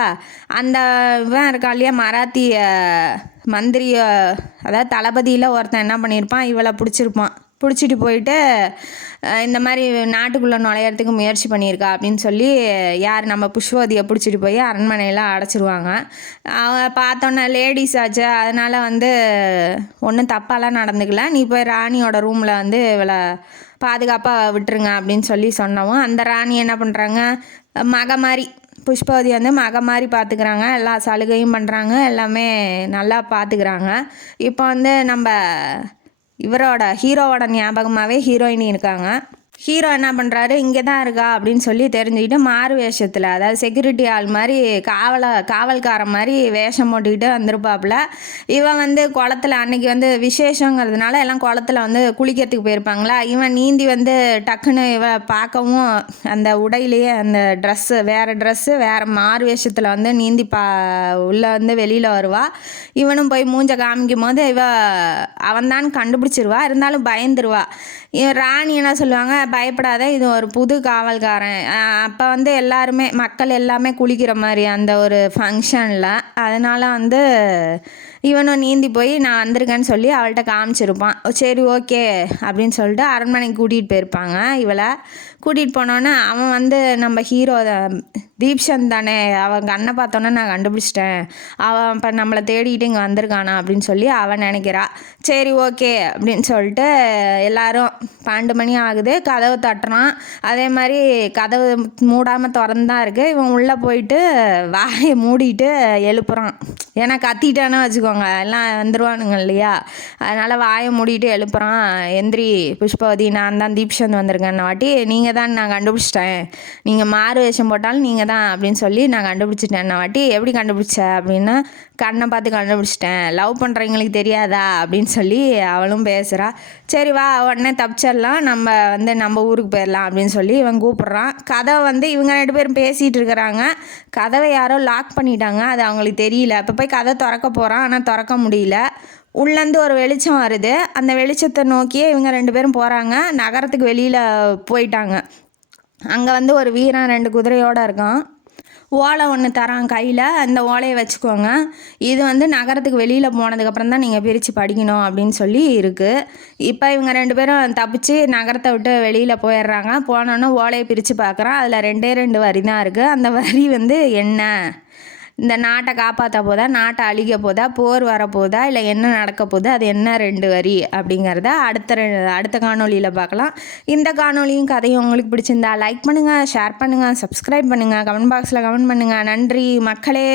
அந்த இவன் இருக்கா இல்லையா மராத்திய மந்திரி, அதாவது தளபதியில் ஒருத்தன் என்ன பண்ணியிருப்பான், இவளை பிடிச்சிட்டு போயிட்டு இந்த மாதிரி நாட்டுக்குள்ளே நுழையிறதுக்கு முயற்சி பண்ணியிருக்கா அப்படின்னு சொல்லி நம்ம புஷ்பவதியை பிடிச்சிட்டு போய் அரண்மனையில் அடைச்சிருவாங்க. பார்த்தோன்னே லேடிஸ் ஆச்சு, அதனால் வந்து ஒன்றும் தப்பாலாம் நடந்துக்கல, நீ போய் ராணியோட ரூமில் வந்து இவளை பாதுகாப்பாக விட்டுருங்க அப்படின்னு சொல்லி சொன்னவும், அந்த ராணி என்ன பண்ணுறாங்க, மக மாதிரி புஷ்பவதி வந்து மக மாதிரி பார்த்துக்கிறாங்க, எல்லா சலுகையும் பண்ணுறாங்க, எல்லாமே நல்லா பார்த்துக்கிறாங்க. இப்போ வந்து நம்ம ஹீரோவோட ஞாபகமாகவே ஹீரோயினி இருக்காங்க. ஹீரோ என்ன பண்ணுறாரு, இங்கே தான் இருக்கா அப்படின்னு சொல்லி தெரிஞ்சுக்கிட்டு மாறு வேஷத்தில், அதாவது செக்யூரிட்டி ஆள் மாதிரி காவல்காரன் மாதிரி வேஷம் போட்டுக்கிட்டு வந்திருப்பாப்புல. இவன் வந்து குளத்துல அன்னைக்கு வந்து விசேஷங்கிறதுனால எல்லாம் குளத்துல வந்து குளிக்கிறதுக்கு போயிருப்பாங்களா, இவன் நீந்தி வந்து டக்குன்னு பார்க்கவும் அந்த உடையிலேயே அந்த வேறு மாறு வேஷத்தில் வந்து நீந்தி உள்ளே வந்து வெளியில் வருவா. இவனும் போய் மூஞ்ச காமிக்கும் போது அவன்தான் கண்டுபிடிச்சிருவா, இருந்தாலும் பயந்துருவா. ராணி என்ன சொல்லுவாங்க, பயப்படாத, இது ஒரு புது காவல்காரன். அப்போ வந்து மக்கள் எல்லாமே குளிக்கிற மாதிரி அந்த ஒரு ஃபங்க்ஷனில், அதனால் வந்து இவனும் நீந்தி போய் நான் வந்திருக்கேன்னு சொல்லி அவள்கிட்ட காமிச்சிருப்பான். சரி ஓகே அப்படின்னு சொல்லிட்டு அரண்மனைக்கு கூட்டிகிட்டு போயிருப்பாங்க. இவளை கூட்டிகிட்டு போனோன்னே அவன் வந்து நம்ம ஹீரோ தீப்சந்த் தானே, அவன் கண்ணை பார்த்தோன்னே நான் கண்டுபிடிச்சிட்டேன், அவன் இப்போ நம்மளை தேடிக்கிட்டு இங்கே வந்திருக்கானா அப்படின்னு சொல்லி அவன் நினைக்கிறா. சரி ஓகே அப்படின்னு சொல்லிட்டு எல்லாரும் 12 மணி ஆகுது, கதவு தட்டுறான். அதே மாதிரி கதவு மூடாமல் திறந்தான் இருக்குது. இவன் உள்ளே போயிட்டு வாயை மூடிட்டு எழுப்புறான். ஏன்னா கத்திட்டானே வச்சுக்கோங்க, எல்லாம் வந்துடுவானுங்க இல்லையா, அதனால் வாயை மூடிட்டு எழுப்புறான். எந்திரி புஷ்பவதி, நான் தான் தீப்சந்த் வந்திருக்கேன் வாட்டி, நீங்கள் தான் நான் கண்டுபிடிச்சிட்டேன், நீங்கள் மாறு வேஷம் போட்டாலும் நீங்கள் தான் அப்படின்னு சொல்லி நான் கண்டுபிடிச்சிட்டேன் வாட்டி. எப்படி கண்டுபிடிச்ச அப்படின்னா, கண்ணை பார்த்து கண்டுபிடிச்சிட்டேன், லவ் பண்ணுறவங்களுக்கு தெரியாதா அப்படின்னு சொல்லி அவளும் பேசுகிறா. சரி வா உடனே தப்பிச்சிடலாம், நம்ம ஊருக்கு போயிடலாம் அப்படின்னு சொல்லி இவன் கூப்பிட்றான். கதவை வந்து இவங்க 2 பேரும் பேசிகிட்டு இருக்கிறாங்க, கதவை யாரோ லாக் பண்ணிட்டாங்க, அது அவங்களுக்கு தெரியல. இப்போ போய் கதை திறக்க போகிறான், ஆனால் திறக்க முடியல. உள்ளேருந்து ஒரு வெளிச்சம் வருது. அந்த வெளிச்சத்தை நோக்கியே இவங்க 2 பேரும் போகிறாங்க. நகரத்துக்கு வெளியில் போயிட்டாங்க. அங்கே வந்து ஒரு வீரன் 2 குதிரையோடு இருக்கான். ஓலை ஒன்று தரான் கையில், அந்த ஓலையை வச்சுக்கோங்க, இது வந்து நகரத்துக்கு வெளியில் போனதுக்கப்புறம் தான் நீங்கள் பிரித்து படிக்கணும் அப்படின்னு சொல்லி இருக்குது. இப்போ இவங்க 2 பேரும் தப்பிச்சு நகரத்தை விட்டு வெளியில் போயிடுறாங்க. போனோன்னே ஓலையை பிரித்து பார்க்குறான். அதில் 2 வரி தான் இருக்குது. அந்த வரி வந்து என்ன, இந்த நாட்டை காப்பாற்ற போதா, நாட்டை அழிக்க போதா, போர் வரப்போதா, இல்லை என்ன நடக்க போகுது, அது என்ன 2 வரி அப்படிங்கிறத அடுத்த காணொலியில் பார்க்கலாம். இந்த காணொலியும் கதையும் உங்களுக்கு பிடிச்சிருந்தா லைக் பண்ணுங்கள், ஷேர் பண்ணுங்கள், சப்ஸ்கிரைப் பண்ணுங்கள், கமெண்ட் பாக்ஸில் கமெண்ட் பண்ணுங்கள். நன்றி மக்களே.